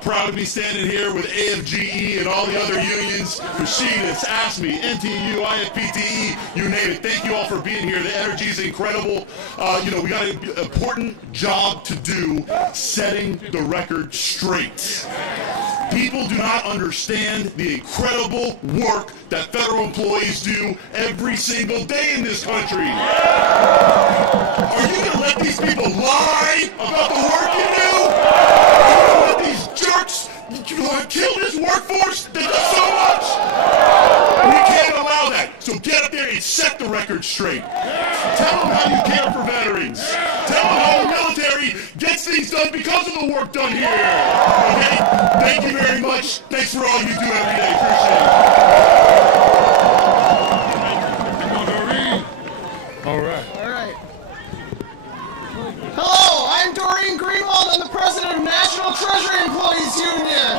Proud to be standing here with AFGE and all the other unions, Machinist, ASME, NTU, IFPTE, you name it. Thank you all for being here. The energy is incredible. We got an important job to do, setting the record straight. People do not understand the incredible work that federal employees do every single day in this country. Are you going to let these people lie about the work you do? Are you going to let these jerks kill this workforce that does so much? We can't allow that. So get up there and set the record straight. Tell them how you care for veterans. Tell them how the military gets things done because of the work done here. Okay? Thank you very much. Thanks for all you do every day. Appreciate it. All right. Hello, I'm Doreen Greenwald. I'm the president of National Treasury Employees Union.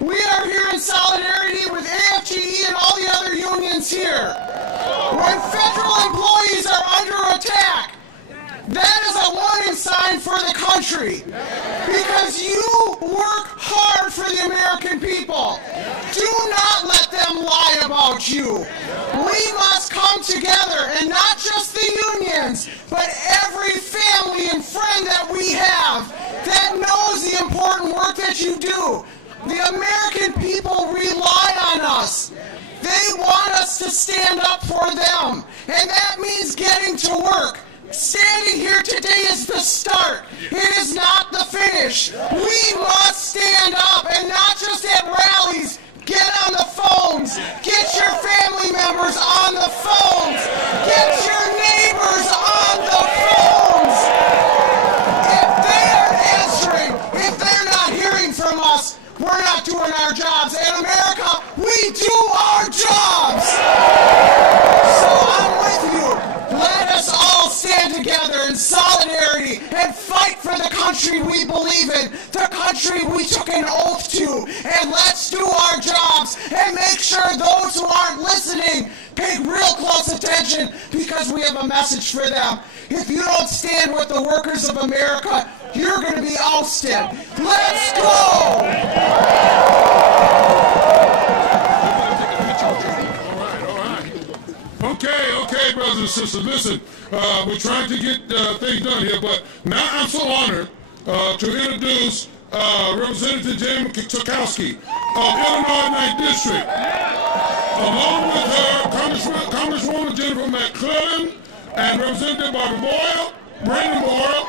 We are here in solidarity with AFGE and all the other unions here. When federal employees are under attack, that is a warning sign for the country. Because you work hard for the American people. Do not let them lie about you. We must come together, and not just the unions, but every family and friend that we have that knows the important work that you do. The American people rely on us. They want us to stand up for them, and that means getting to work. Standing here today is the start. It is not the finish. We must stand up, and not just at rallies. Get on the phones. Get your family members on the phones. Get your neighbors on the phones. If they aren't answering, if they're not hearing from us, we're not doing our jobs. In America, we do our jobs. So I'm with you. Let us all stand together in solidarity and fight for the country we believe in, the country we took an oath to. And let's do our jobs and make sure those who aren't listening pay real close attention, because we have a message for them. If you don't stand with the workers of America, you're going to be ousted. Let's go! Okay, brothers and sisters, listen, we're trying to get things done here, but now I'm so honored to introduce Representative James Tukowski of Illinois 9th District, along with her Congresswoman Jennifer McClellan and Representative Barbara Boyle, Brandon Boyle,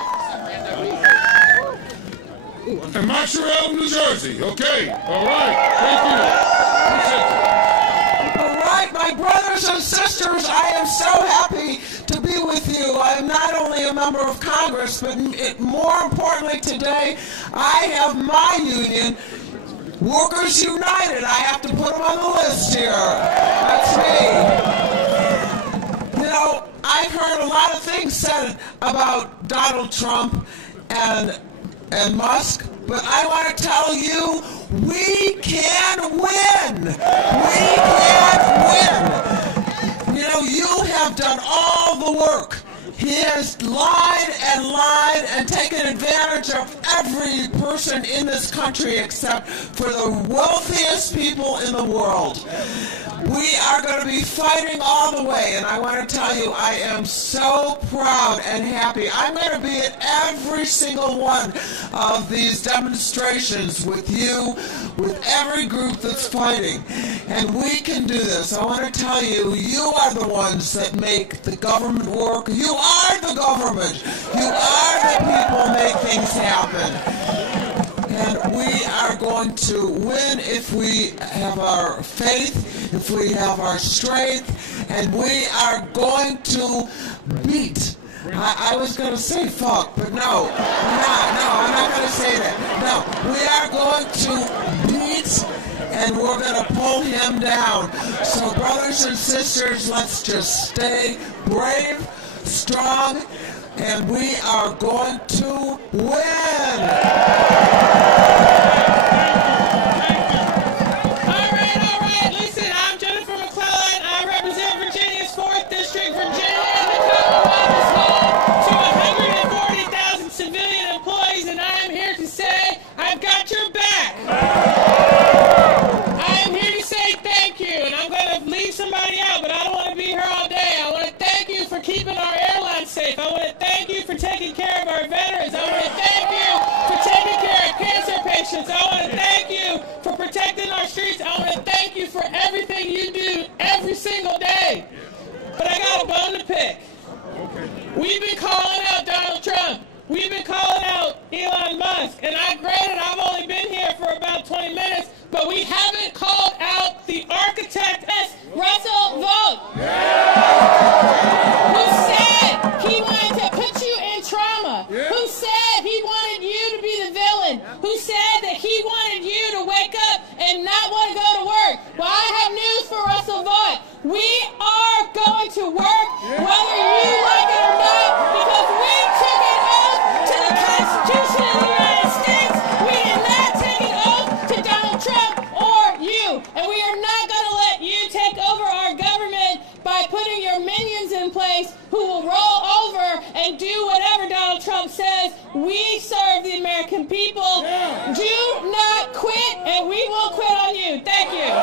and Mike Sherrill of New Jersey. Okay, all right, thank you. My brothers and sisters, I am so happy to be with you. I am not only a member of Congress, but more importantly today, I have my union, Workers United. I have to put them on the list here. That's me. You know, I've heard a lot of things said about Donald Trump, and Musk, but I want to tell you, we can win. We can win. You know, you have done all the work. He has lied and taken advantage of every person in this country except for the wealthiest people in the world. We are going to be fighting all the way, and I want to tell you, I am so proud and happy. I'm going to be at every single one of these demonstrations with you, with every group that's fighting, and we can do this. I want to tell you, you are the ones that make the government work. You are the government. You are the people make things happen. And we are going to win if we have our faith, if we have our strength, and we are going to beat. I was going to say fuck, but no, I'm not going to say that. No, we are going to beat, and we're going to pull him down. So brothers and sisters, let's just stay brave, strong, and we are going to win. Keeping our airlines safe. I want to thank you for taking care of our veterans. I want to thank you for taking care of cancer patients. I want to thank you for protecting our streets. I want to thank you for everything you do every single day. But I got a bone to pick. We've been calling out Donald Trump. We've been calling out Elon Musk. And granted, I've only been here for about 20 minutes, but we haven't called out the architect, Russell Vought. Who said he wanted to put you in trauma, who said he wanted you to be the villain, who said that he wanted you to wake up and not want to go to work. Well, I have news for Russell Vought. We are going to work, whether you like it or not, because we took an oath to the Constitution of the United States. We did not take an oath to Donald Trump or you, and we are not going to let you take over our government by putting your minions in place who will roll over and do whatever Donald Trump says. We serve the American people. Do not quit, and we will quit on you. Thank you.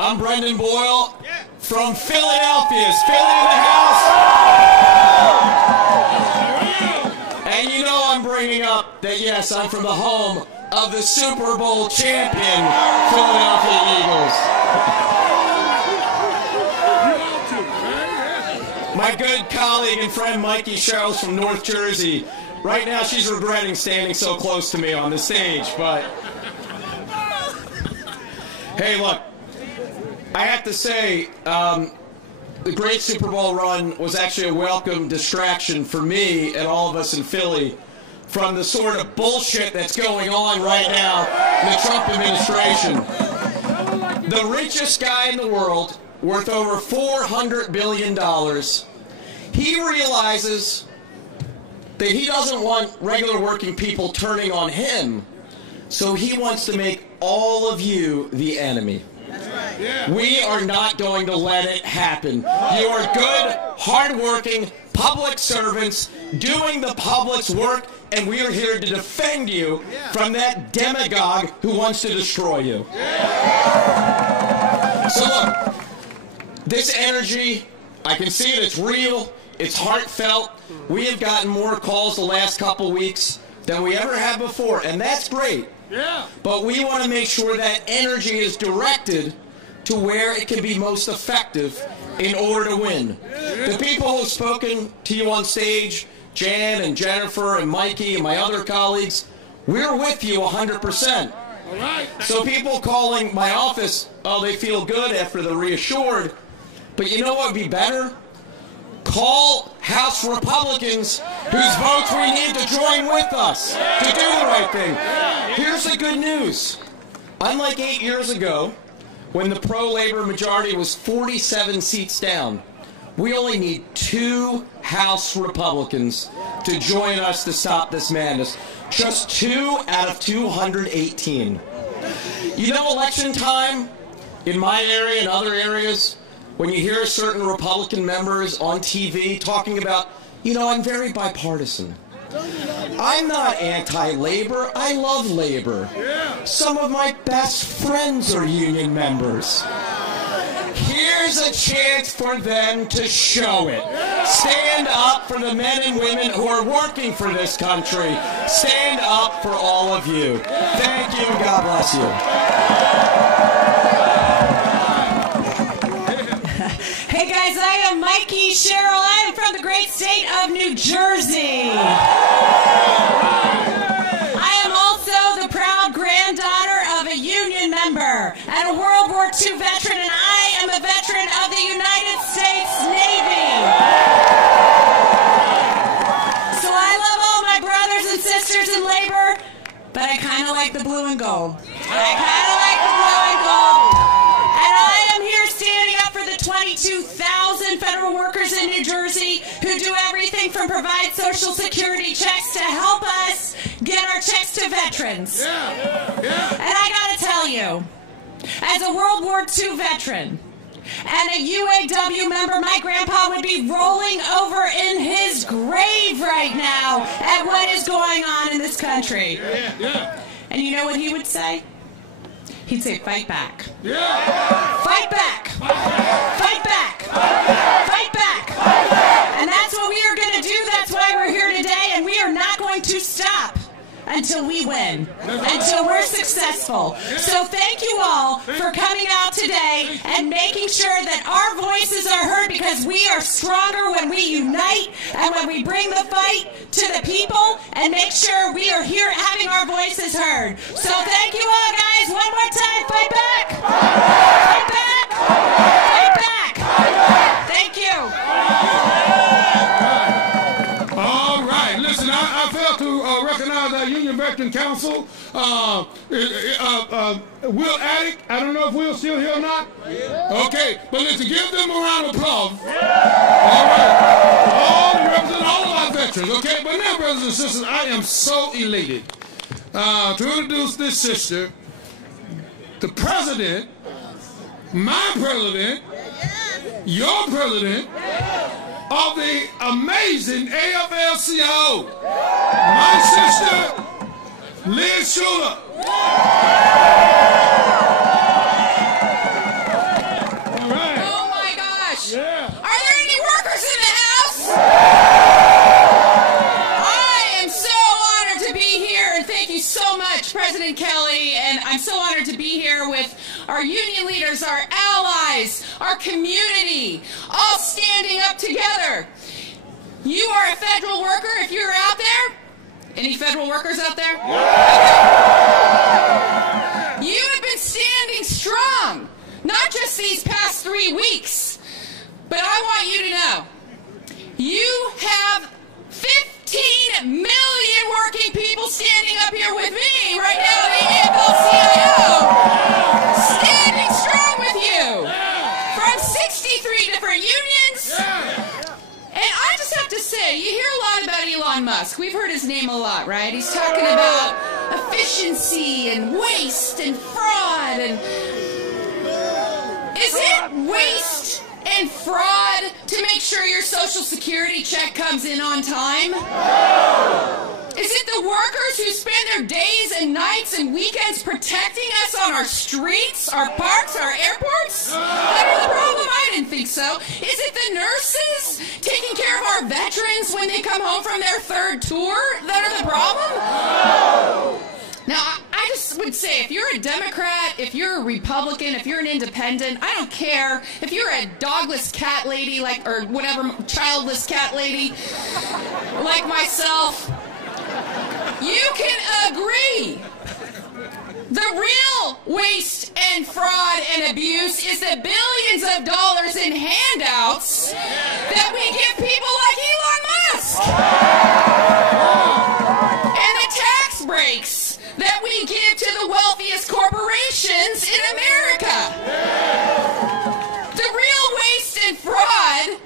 I'm Brendan Boyle from Philadelphia. Is Philly in the house? And you know I'm bringing up that, yes, I'm from the home of the Super Bowl champion Philadelphia Eagles. My good colleague and friend Mikey Sherrill's from North Jersey. Right now she's regretting standing so close to me on the stage, but hey, look, I have to say, the great Super Bowl run was actually a welcome distraction for me and all of us in Philly from the sort of bullshit that's going on right now in the Trump administration. The richest guy in the world, worth over $400 billion, he realizes that he doesn't want regular working people turning on him, so he wants to make all of you the enemy. We are not going to let it happen. You are good, hardworking public servants doing the public's work, and we are here to defend you from that demagogue who wants to destroy you. So look, this energy, I can see it, it's real, it's heartfelt. We have gotten more calls the last couple weeks than we ever have before, and that's great. But we want to make sure that energy is directed to where it can be most effective in order to win. The people who have spoken to you on stage, Jan and Jennifer and Mikey and my other colleagues, we're with you 100%. So people calling my office, oh, they feel good after they're reassured. But you know what would be better? Call House Republicans whose votes we need to join with us to do the right thing. Here's the good news. Unlike 8 years ago, when the pro-labor majority was 47 seats down, We only need 2 House Republicans to join us to stop this madness. Just 2 out of 218. You know, election time in my area and other areas, when you hear certain Republican members on TV talking about, you know, I'm very bipartisan. I'm not anti-labor. I love labor. Some of my best friends are union members. Here's a chance for them to show it. Stand up for the men and women who are working for this country. Stand up for all of you. Thank you, and God bless you. Hey guys, I am Mikey Sherrill. I am from the great state of New Jersey. I am also the proud granddaughter of a union member and a World War II veteran, and I am a veteran of the United States Navy. So I love all my brothers and sisters in labor, but I kind of like the blue and gold. I kind of like the blue and gold. And I am here standing up for the 22,000 federal workers in New Jersey who do everything from provide Social Security checks to help us get our checks to veterans. And I gotta tell you, as a World War II veteran and a UAW member, my grandpa would be rolling over in his grave right now at what is going on in this country. And you know what he would say? He'd say, fight back. Fight back. Fight back. Fight back. And that's what we are going to do. That's why we're here today. And we are not going to stop until we win, until we're successful. So thank you all for coming out today and making sure that our voices are heard, because we are stronger when we unite and when we bring the fight to the people and make sure we are here having our voices heard. So thank you all, guys. One more time. Fight back. Fight back. Fight back. Thank you. All right. Listen, I failed to recognize our Union Veteran Council. Will Attic, I don't know if Will's still here or not. Okay, but listen, give them a round of applause. All right. All represent all of our veterans, okay? But now, brothers and sisters, I am so elated to introduce this sister, the president, my president, your president, of the amazing AFL-CIO, my sister, Liz Schuler. All right. Oh my gosh. Are there any workers in the house? I am so honored to be here, and thank you so much, President Kelly, and I'm so honored to be here with our union leaders, our allies, our community, all standing up together. You are a federal worker, if you're out there. Any federal workers out there? You have been standing strong, not just these past 3 weeks, but I want you to know, you have 15 million working people standing up here with me right now, the AFL-CIO, standing strong with you, from 63 different unions. And I just have to say, you hear a lot about Elon Musk. We've heard his name a lot, right? He's talking about efficiency and waste and fraud. And is it waste and fraud to make sure your Social Security check comes in on time? Is it the workers who spend their days and nights and weekends protecting us on our streets, our parks, our airports? That are the problem? I didn't think so. Is it the nurses taking care of our veterans when they come home from their 3rd tour that are the problem? Now, I just would say, if you're a Democrat, if you're a Republican, if you're an independent, I don't care. If you're a dogless cat lady, like, or whatever, childless cat lady, like myself, you can agree. The real waste and fraud and abuse is the billions of dollars in handouts that we give people like Elon Musk. And the tax breaks that we give to the wealthiest corporations in America. The real waste and fraud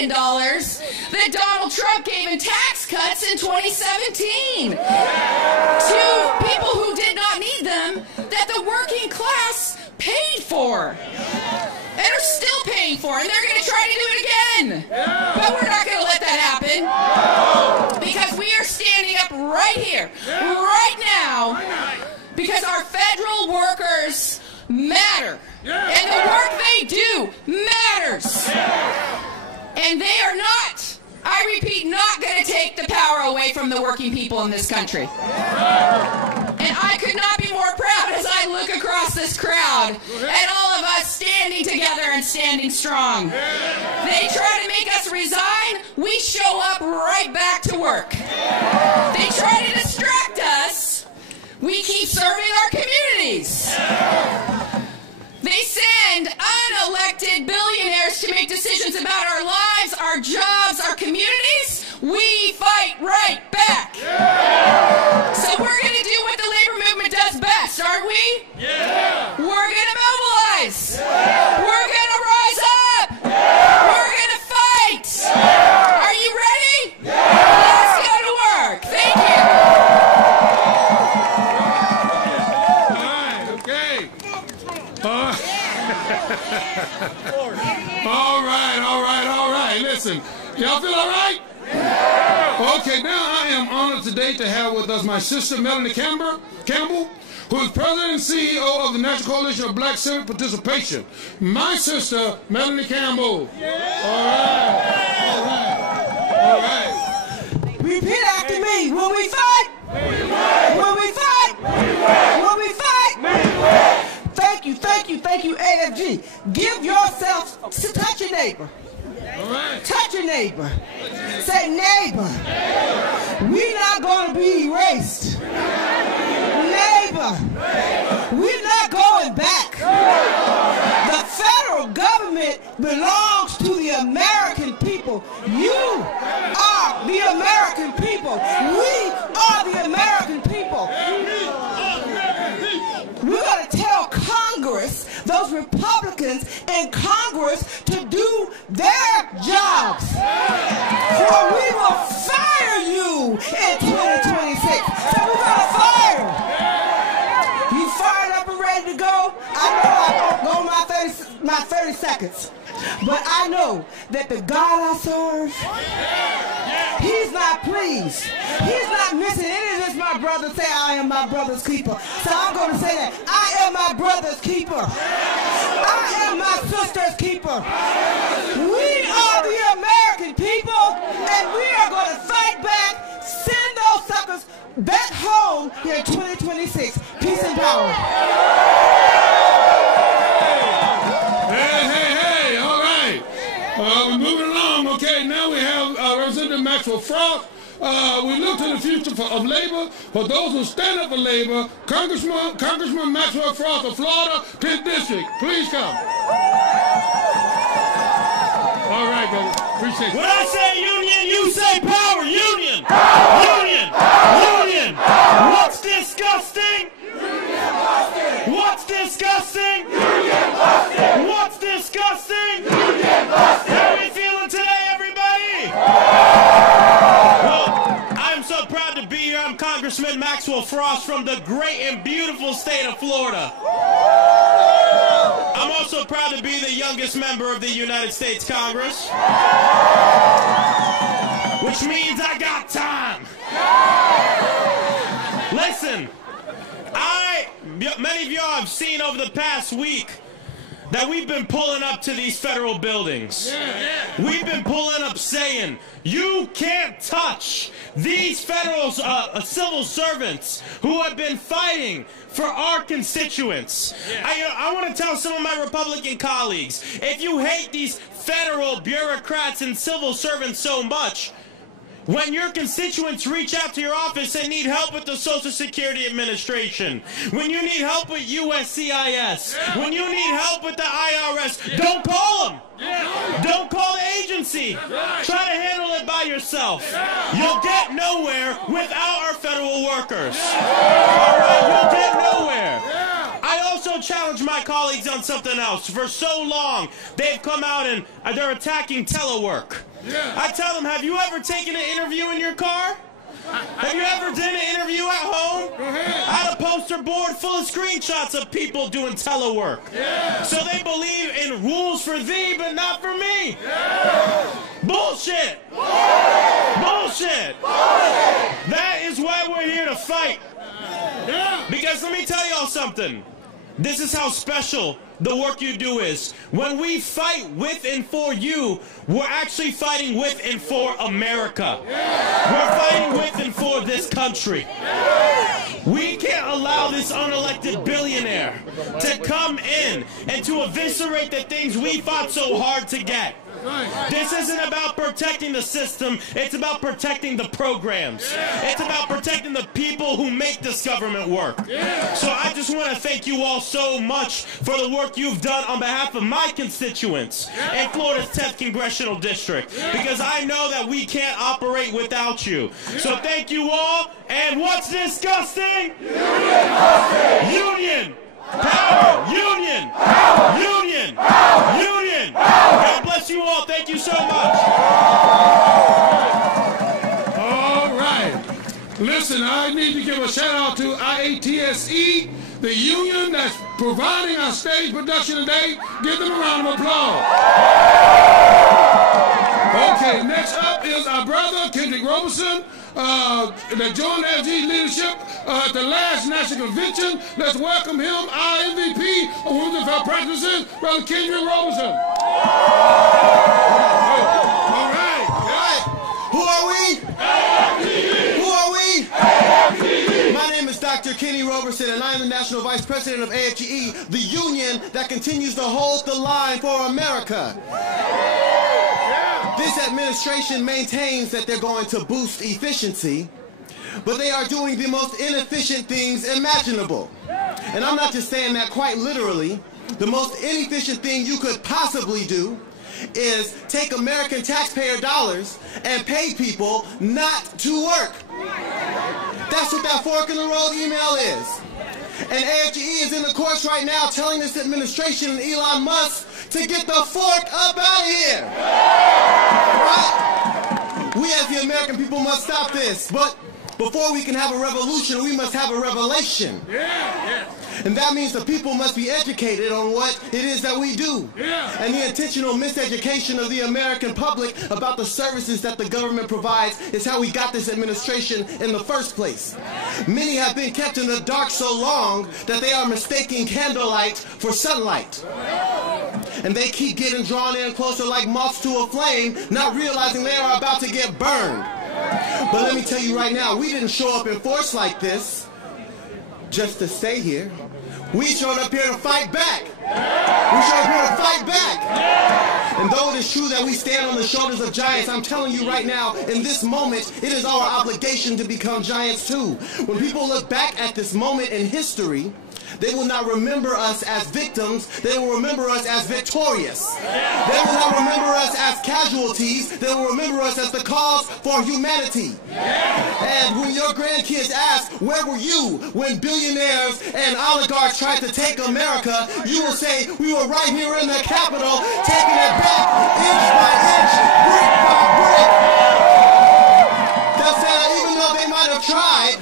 American dollars that Donald Trump gave in tax cuts in 2017 to people who did not need them, that the working class paid for and are still paying for, and they're going to try to do it again. But we're not going to let that happen because we are standing up right here, right now, because our federal workers matter, and the work they do matters, and they are not, I repeat, not going to take the power away from the working people in this country. And I could not be more proud as I look across this crowd at all of us standing together and standing strong. They try to make us resign, we show up right back to work. They try to distract us, we keep serving our communities. They send unelected billionaires to make decisions about our lives, our jobs, our communities. We fight right back. So we're going to do what the labor movement does best, aren't we? Yeah. We're going to mobilize. We're going to rise up. We're going to fight. Are you ready? Let's go to work. Thank you. All right. Listen, y'all feel all right? Okay, now I am honored today to have with us my sister, Melanie Campbell, who is President and CEO of the National Coalition of Black Civic Participation. My sister, Melanie Campbell. All right. Repeat after me. When we fight, when we fight, when we fight, Thank you, AFG. Give yourself, touch your neighbor. Touch your neighbor. Say, neighbor, we're not going to be erased. Neighbor, we're not going back. The federal government belongs to the American people. You are the American people. We are the American people. We're going to tell Congress, those Republicans in Congress, to do their jobs. Or we will fire you in 2026. So we're going to fire. You fired up and ready to go? I know I won't go my 30 seconds. But I know that the God I serve, He's not pleased. He's not missing any of this. My brother say, I am my brother's keeper. So I'm going to say that. I am my brother's keeper. I am my sister's keeper. We are the American people, and we are going to fight back, send those suckers back home here in 2026. Peace and power. Hey, all right. We're moving along. Okay, now we have Representative Maxwell Frost. We look to the future of labor. For those who stand up for labor, Congressman Maxwell Frost of Florida, 5th District, please come. All right, brother. Appreciate it. When I say union, you say power. Union. Union. What's disgusting? What's disgusting? What's disgusting? How are we feeling today, everybody? Well, I'm so proud to be here. I'm Congressman Maxwell Frost from the great and beautiful state of Florida. I'm also proud to be the youngest member of the United States Congress, which means I got time. Listen, many of y'all have seen over the past week that we've been pulling up to these federal buildings. We've been pulling up saying, you can't touch these federal civil servants who have been fighting for our constituents. I want to tell some of my Republican colleagues, if you hate these federal bureaucrats and civil servants so much, when your constituents reach out to your office and need help with the Social Security Administration, when you need help with USCIS, when you need help with the IRS, don't call them. Don't call the agency. Try to handle it by yourself. You'll get nowhere without our federal workers. All right, you'll get nowhere. I also challenge my colleagues on something else. For so long, they've come out and they're attacking telework. I tell them, have you ever taken an interview in your car? Have you ever done an interview at home? I had a poster board full of screenshots of people doing telework. So they believe in rules for thee, but not for me. Bullshit! Bullshit! That is why we're here to fight. Because let me tell y'all something. This is how special the work you do is. When we fight with and for you, we're actually fighting with and for America. We're fighting with and for this country. We can't allow this unelected billionaire to come in and to eviscerate the things we fought so hard to get. This isn't about protecting the system, it's about protecting the programs. It's about protecting the people who make this government work. So I just want to thank you all so much for the work you've done on behalf of my constituents in Florida's 10th Congressional District, because I know that we can't operate without you. So thank you all, and what's disgusting? Union! Power! Union! Union! Union! God bless you all. Thank you so much. All right. Listen, I need to give a shout out to IATSE, the union that's providing our stage production today. Give them a round of applause. Okay, next up is our brother, Kendrick Robertson, that joined FG leadership at the last national convention. Let's welcome him, our MVP of Women's Affairs Practices, Brother Kendrick Robertson. All right. Who are we? Who are we? My name is Dr. Kenny Robertson, and I am the National Vice President of AFGE, the union that continues to hold the line for America. This administration maintains that they're going to boost efficiency, but they are doing the most inefficient things imaginable. And I'm not just saying that quite literally. The most inefficient thing you could possibly do is take American taxpayer dollars and pay people not to work. That's what that fork in the road email is. And AFGE is in the courts right now telling this administration and Elon Musk to get the fork up out of here. Right? We as the American people must stop this. But before we can have a revolution, we must have a revelation. And that means the people must be educated on what it is that we do. And the intentional miseducation of the American public about the services that the government provides is how we got this administration in the first place. Many have been kept in the dark so long that they are mistaking candlelight for sunlight. And they keep getting drawn in closer like moths to a flame, not realizing they are about to get burned. But let me tell you right now, we didn't show up in force like this just to stay here. We showed up here to fight back. We showed up here to fight back. And though it is true that we stand on the shoulders of giants, I'm telling you right now, in this moment, it is our obligation to become giants too. When people look back at this moment in history, they will not remember us as victims, they will remember us as victorious. They will not remember us as casualties, they will remember us as the cause for humanity. And when your grandkids ask, where were you when billionaires and oligarchs tried to take America, you will say, we were right here in the Capitol, taking it back inch by inch, brick by brick. They'll say that even though they might have tried,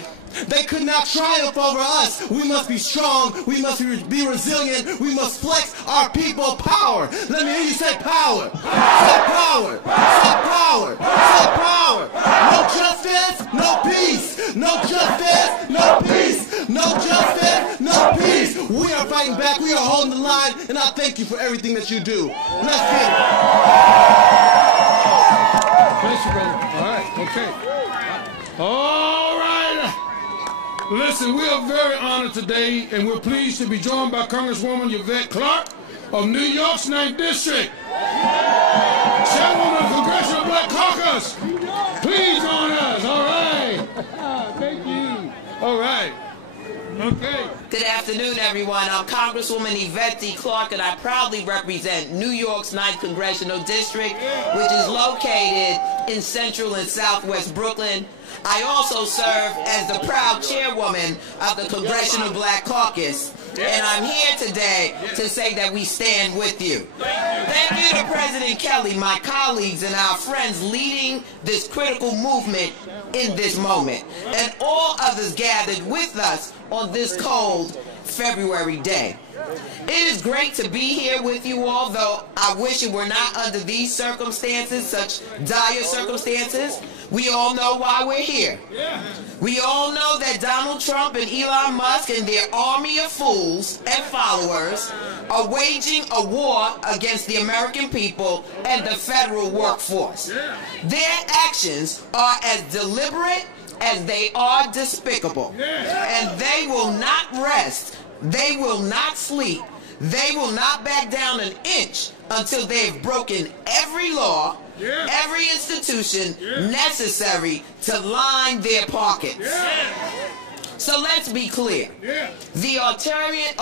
they could not triumph over us. We must be strong. We must be resilient. We must flex our people power. Let me hear you say power. Say power. Say power. Say power. No justice, no peace. No justice, no peace. No justice, no peace. We are fighting back. We are holding the line. And I thank you for everything that you do. Let's get it. Thank you, brother. All right. Okay. All right. Listen, we are very honored today, and we're pleased to be joined by Congresswoman Yvette Clarke of New York's 9th District. Chairwoman of the Congressional Black Caucus. Please join us. All right. Thank you. All right. Okay. Good afternoon, everyone. I'm Congresswoman Yvette D. Clarke, and I proudly represent New York's 9th Congressional District, which is located in central and southwest Brooklyn. I also serve as the proud chairwoman of the Congressional Black Caucus. And I'm here today to say that we stand with you. Thank you to President Kelly, my colleagues, and our friends leading this critical movement in this moment, and all others gathered with us on this cold February day. It is great to be here with you all, though I wish it were not under these circumstances, such dire circumstances. We all know why we're here. We all know that Donald Trump and Elon Musk and their army of fools and followers are waging a war against the American people and the federal workforce. Their actions are as deliberate as they are despicable. And they will not rest. They will not sleep. They will not back down an inch until they've broken every law, every institution necessary to line their pockets. So let's be clear. The authoritarian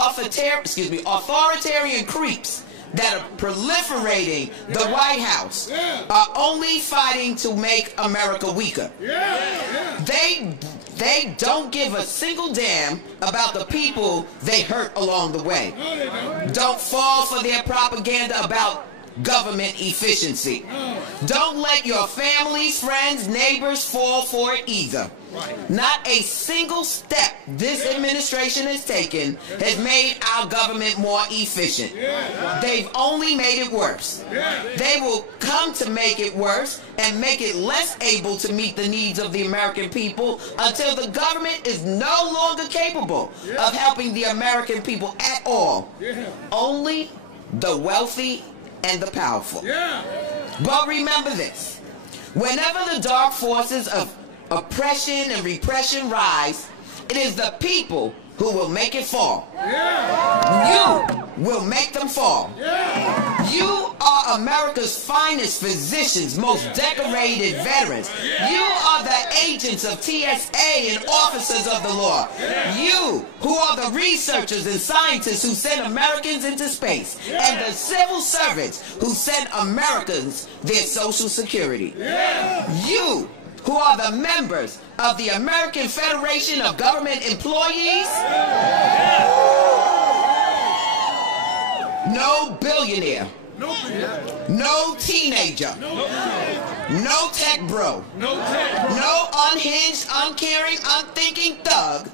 creeps that are proliferating the White House are only fighting to make America weaker. They don't give a single damn about the people they hurt along the way. Don't fall for their propaganda about government efficiency. Don't let your families, friends, neighbors fall for it either. Not a single step this administration has taken has made our government more efficient. They've only made it worse. They will come to make it worse and make it less able to meet the needs of the American people until the government is no longer capable of helping the American people at all. Only the wealthy and the powerful. But remember this. Whenever the dark forces of oppression and repression rise, it is the people who will make it fall. You will make them fall. You are America's finest physicians, most decorated veterans. You are the agents of TSA and officers of the law. You, who are the researchers and scientists who send Americans into space, and the civil servants who send Americans their Social Security. You, who are the members of the American Federation of Government Employees. No billionaire. No teenager. No tech bro. No unhinged, uncaring, unthinking thug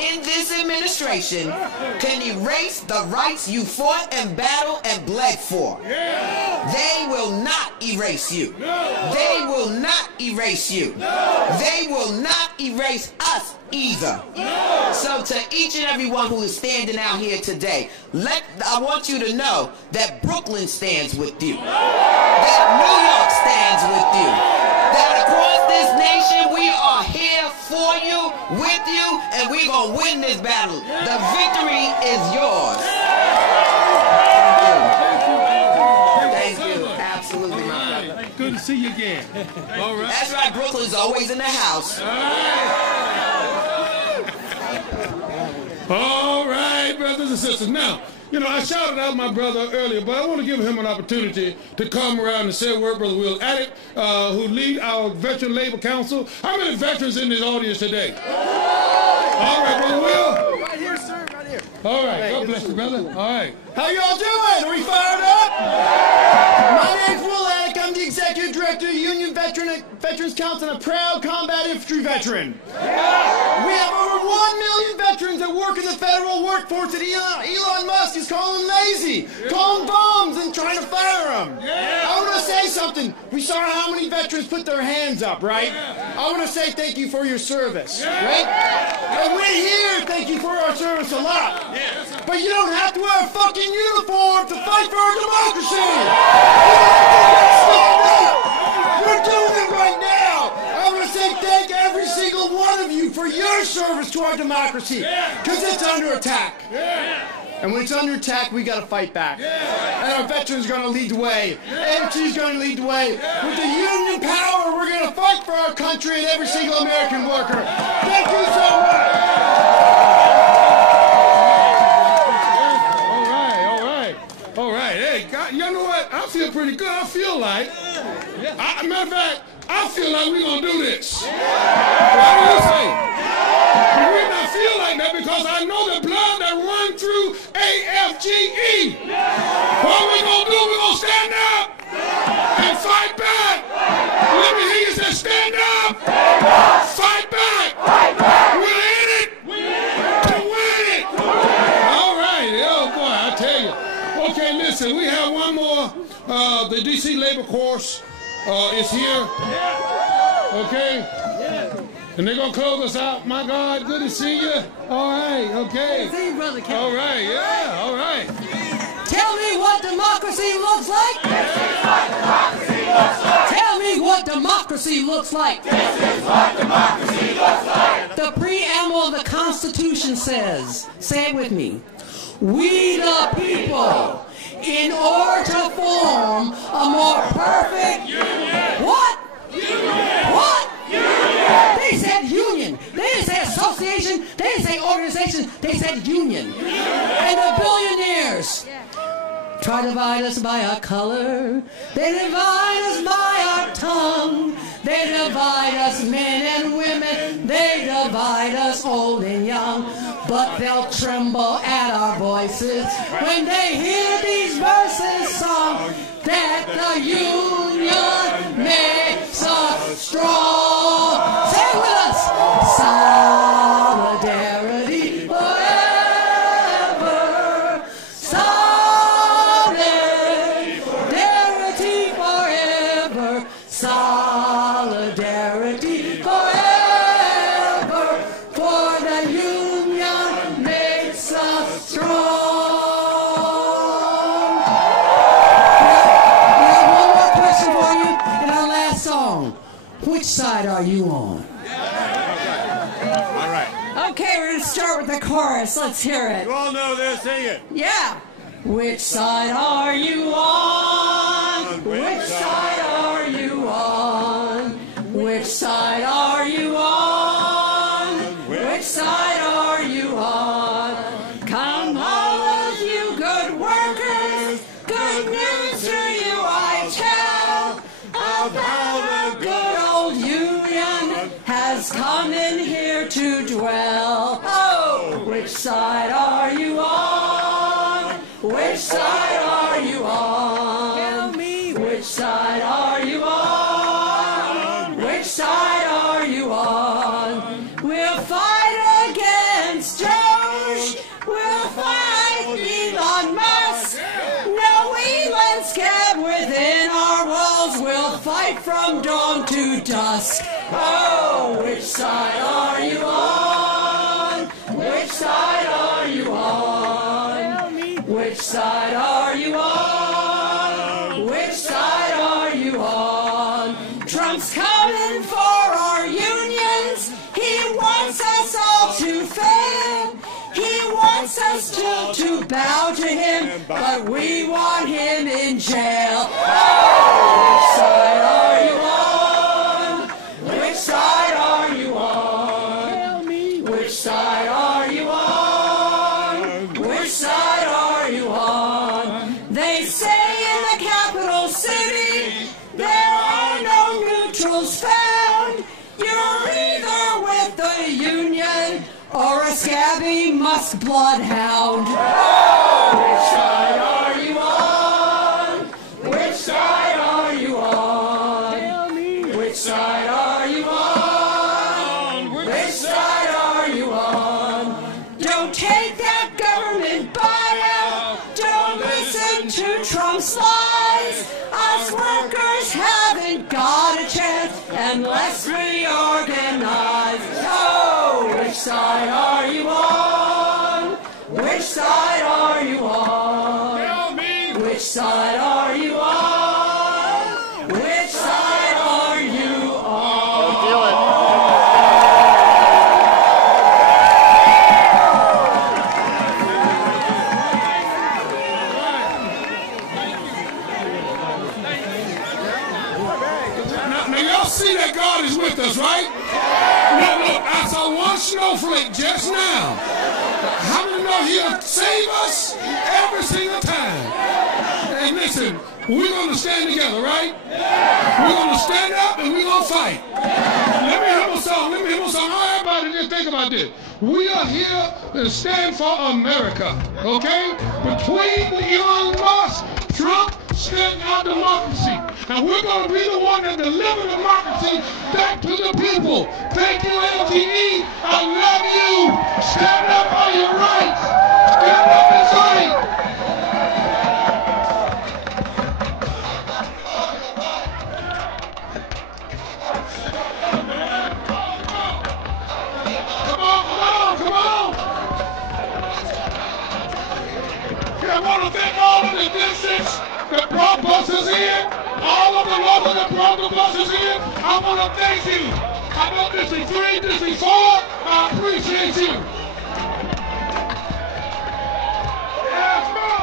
in this administration can erase the rights you fought and battled and bled for. They will not erase you. They will not erase you. They will not erase us either. So to each and every one who is standing out here today, I want you to know that Brooklyn stands with you. That New York stands with you. That across this nation we are here for you, with you, and we're going to win this battle. The victory is yours. Thank you. Absolutely, my brother. Good to see you again. All right. That's right, Brooklyn's always in the house. All right, brothers and sisters. Now, you know, I shouted out my brother earlier, but I want to give him an opportunity to come around and say a word. Brother Will Addick, who lead our Veteran Labor Council. How many veterans in this audience today? All right, Brother Will. Right here, sir, right here. All right, God bless you, brother. All right. How y'all doing? Are we fired up? My name's Will Addick. I'm the Executive Director of Union Veterans Council and a proud combat infantry veteran. We have over 1 million veterans that work in the federal workforce that Elon Musk is calling lazy, calling bombs and trying to fire them. I want to say something. We saw how many veterans put their hands up, right? I want to say thank you for your service, right? And we here thank you for our service a lot. But you don't have to wear a fucking uniform to fight for our democracy. We're doing it right now. I want to say thank every single one of you for your service to our democracy, because it's under attack. And when it's under attack, we got to fight back. And our veterans are going to lead the way. AFG's going to lead the way. With the union power, we're going to fight for our country and every single American worker. Thank you so much. All right, hey, God, you know what? I feel pretty good. I feel like, matter of fact, I feel like we're going to do this. What do you say? We may not feel like that because I know the blood AFGE. What we gonna do? We gonna stand up and fight back. Let me hear you say stand up, fight back. We're in it to win it. All right, oh boy, I tell you. Okay, listen, we have one more. The DC Labor Force is here. Okay. And they're going to close us out. My God, good to see you. All right, okay. See you, Brother Kevin. All right, yeah, all right. Tell me what democracy looks like. This is what democracy looks like. Tell me what democracy looks like. This is what democracy looks like. The preamble of the Constitution says, say it with me, we the people, in order to form a more perfect union. What? Union. What? Union. They said union. They didn't say association. They didn't say organization. They said union. And the billionaires try to divide us by our color. They divide us by our tongue. They divide us men and women. They divide us old and young. But they'll tremble at our voices when they hear these verses sung, that the union makes us strong. Say it with us. Solidarity forever. Solidarity forever. Solidarity forever. For the union makes us strong. Which side are you on? All right. Okay, we're going to start with the chorus. Let's hear it. You all know this, sing it. Yeah. Which side are you on? Which side are you on? Which side are you on? Which side are you on? Come all of you good workers, good news to you I tell, of how the good old union has come in here to dwell. Oh, which side are you on? Which side are you on? Tell me. Which side are you on? Which side are you on? We'll fight against Doge. We'll fight Elon Musk. No Elon scab within our walls. We'll fight from dawn to dusk. Oh, which side are you on? Which side are you on? Which side are you on? Which side are you on? Trump's coming for our unions. He wants us all to fail. He wants us to bow to him, but we want him in jail. Oh, which side are you on? Which side are you on? Tell me. Which side are you on? Which side are you on? They say in the capital city there are no neutrals found. You're either with the union or a scabby Musk bloodhound. Oh, which side are you on? Which side are you on? Tell me. Which side are you on? Which side are you on? Don't take that government buyout. Don't listen to Trump's lies. Us workers haven't got a chance unless we organize. Oh, which side are you on? Which side are you on? Tell me. Which side are you on? Which side are you on? Feel it. Now y'all see that God is with us, right? Look, I saw one snowflake just now. How many know he'll save us every single time? And listen, we're going to stand together, right? We're going to stand up and we're going to fight. Let me hear a song. Let me hear a song. All everybody just think about this. We are here to stand for America, okay? Between Elon Musk, Trump, stand our democracy. And we're going to be the one that deliver democracy back to the people. Thank you, LTE. I love you. Stand up for your rights. Stand up and fight. I want to thank all of the districts that brought buses in, all of the locals that brought the buses in. I want to thank you. I know District 3, District 4, I appreciate you. Let's go.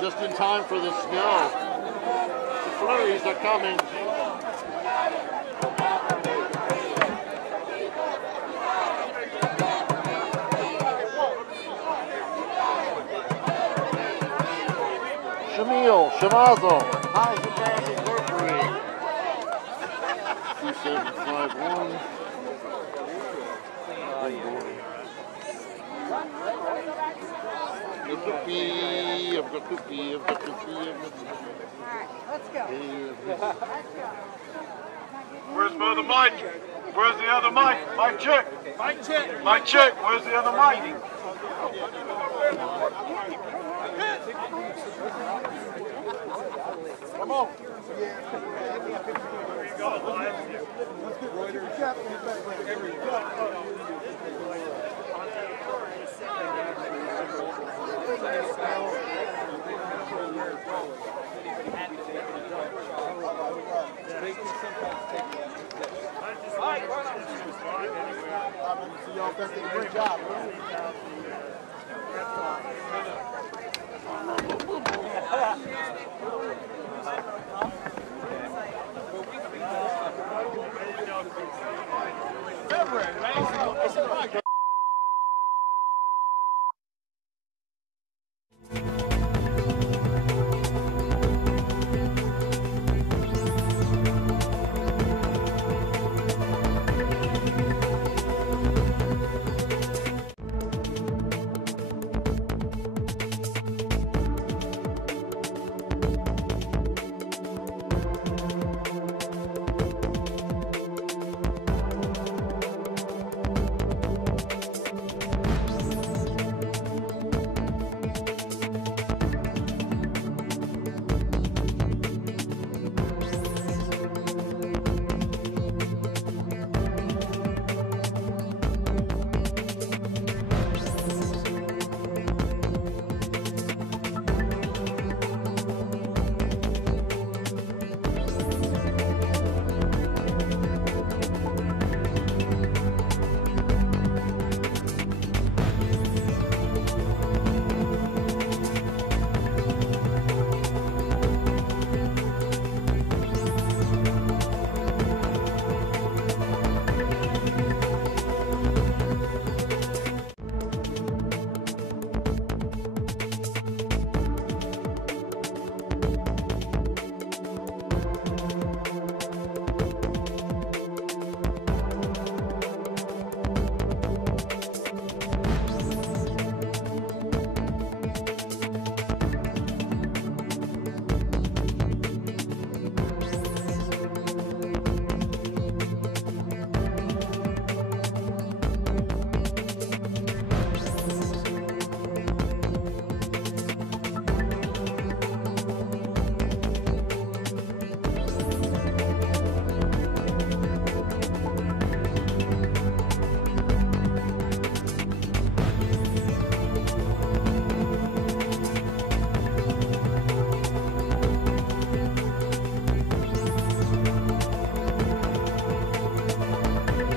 Just in time for the snow. The flurries are coming. Shamil, Shamazo, how's the band incorporated? 2751. Kyiv, go to Kyiv, go to Kyiv. Let's go. Where's my other mic? Where's the other mic? Mic check. Mic check. Mic check. Where's the other mic? Come on. Great job.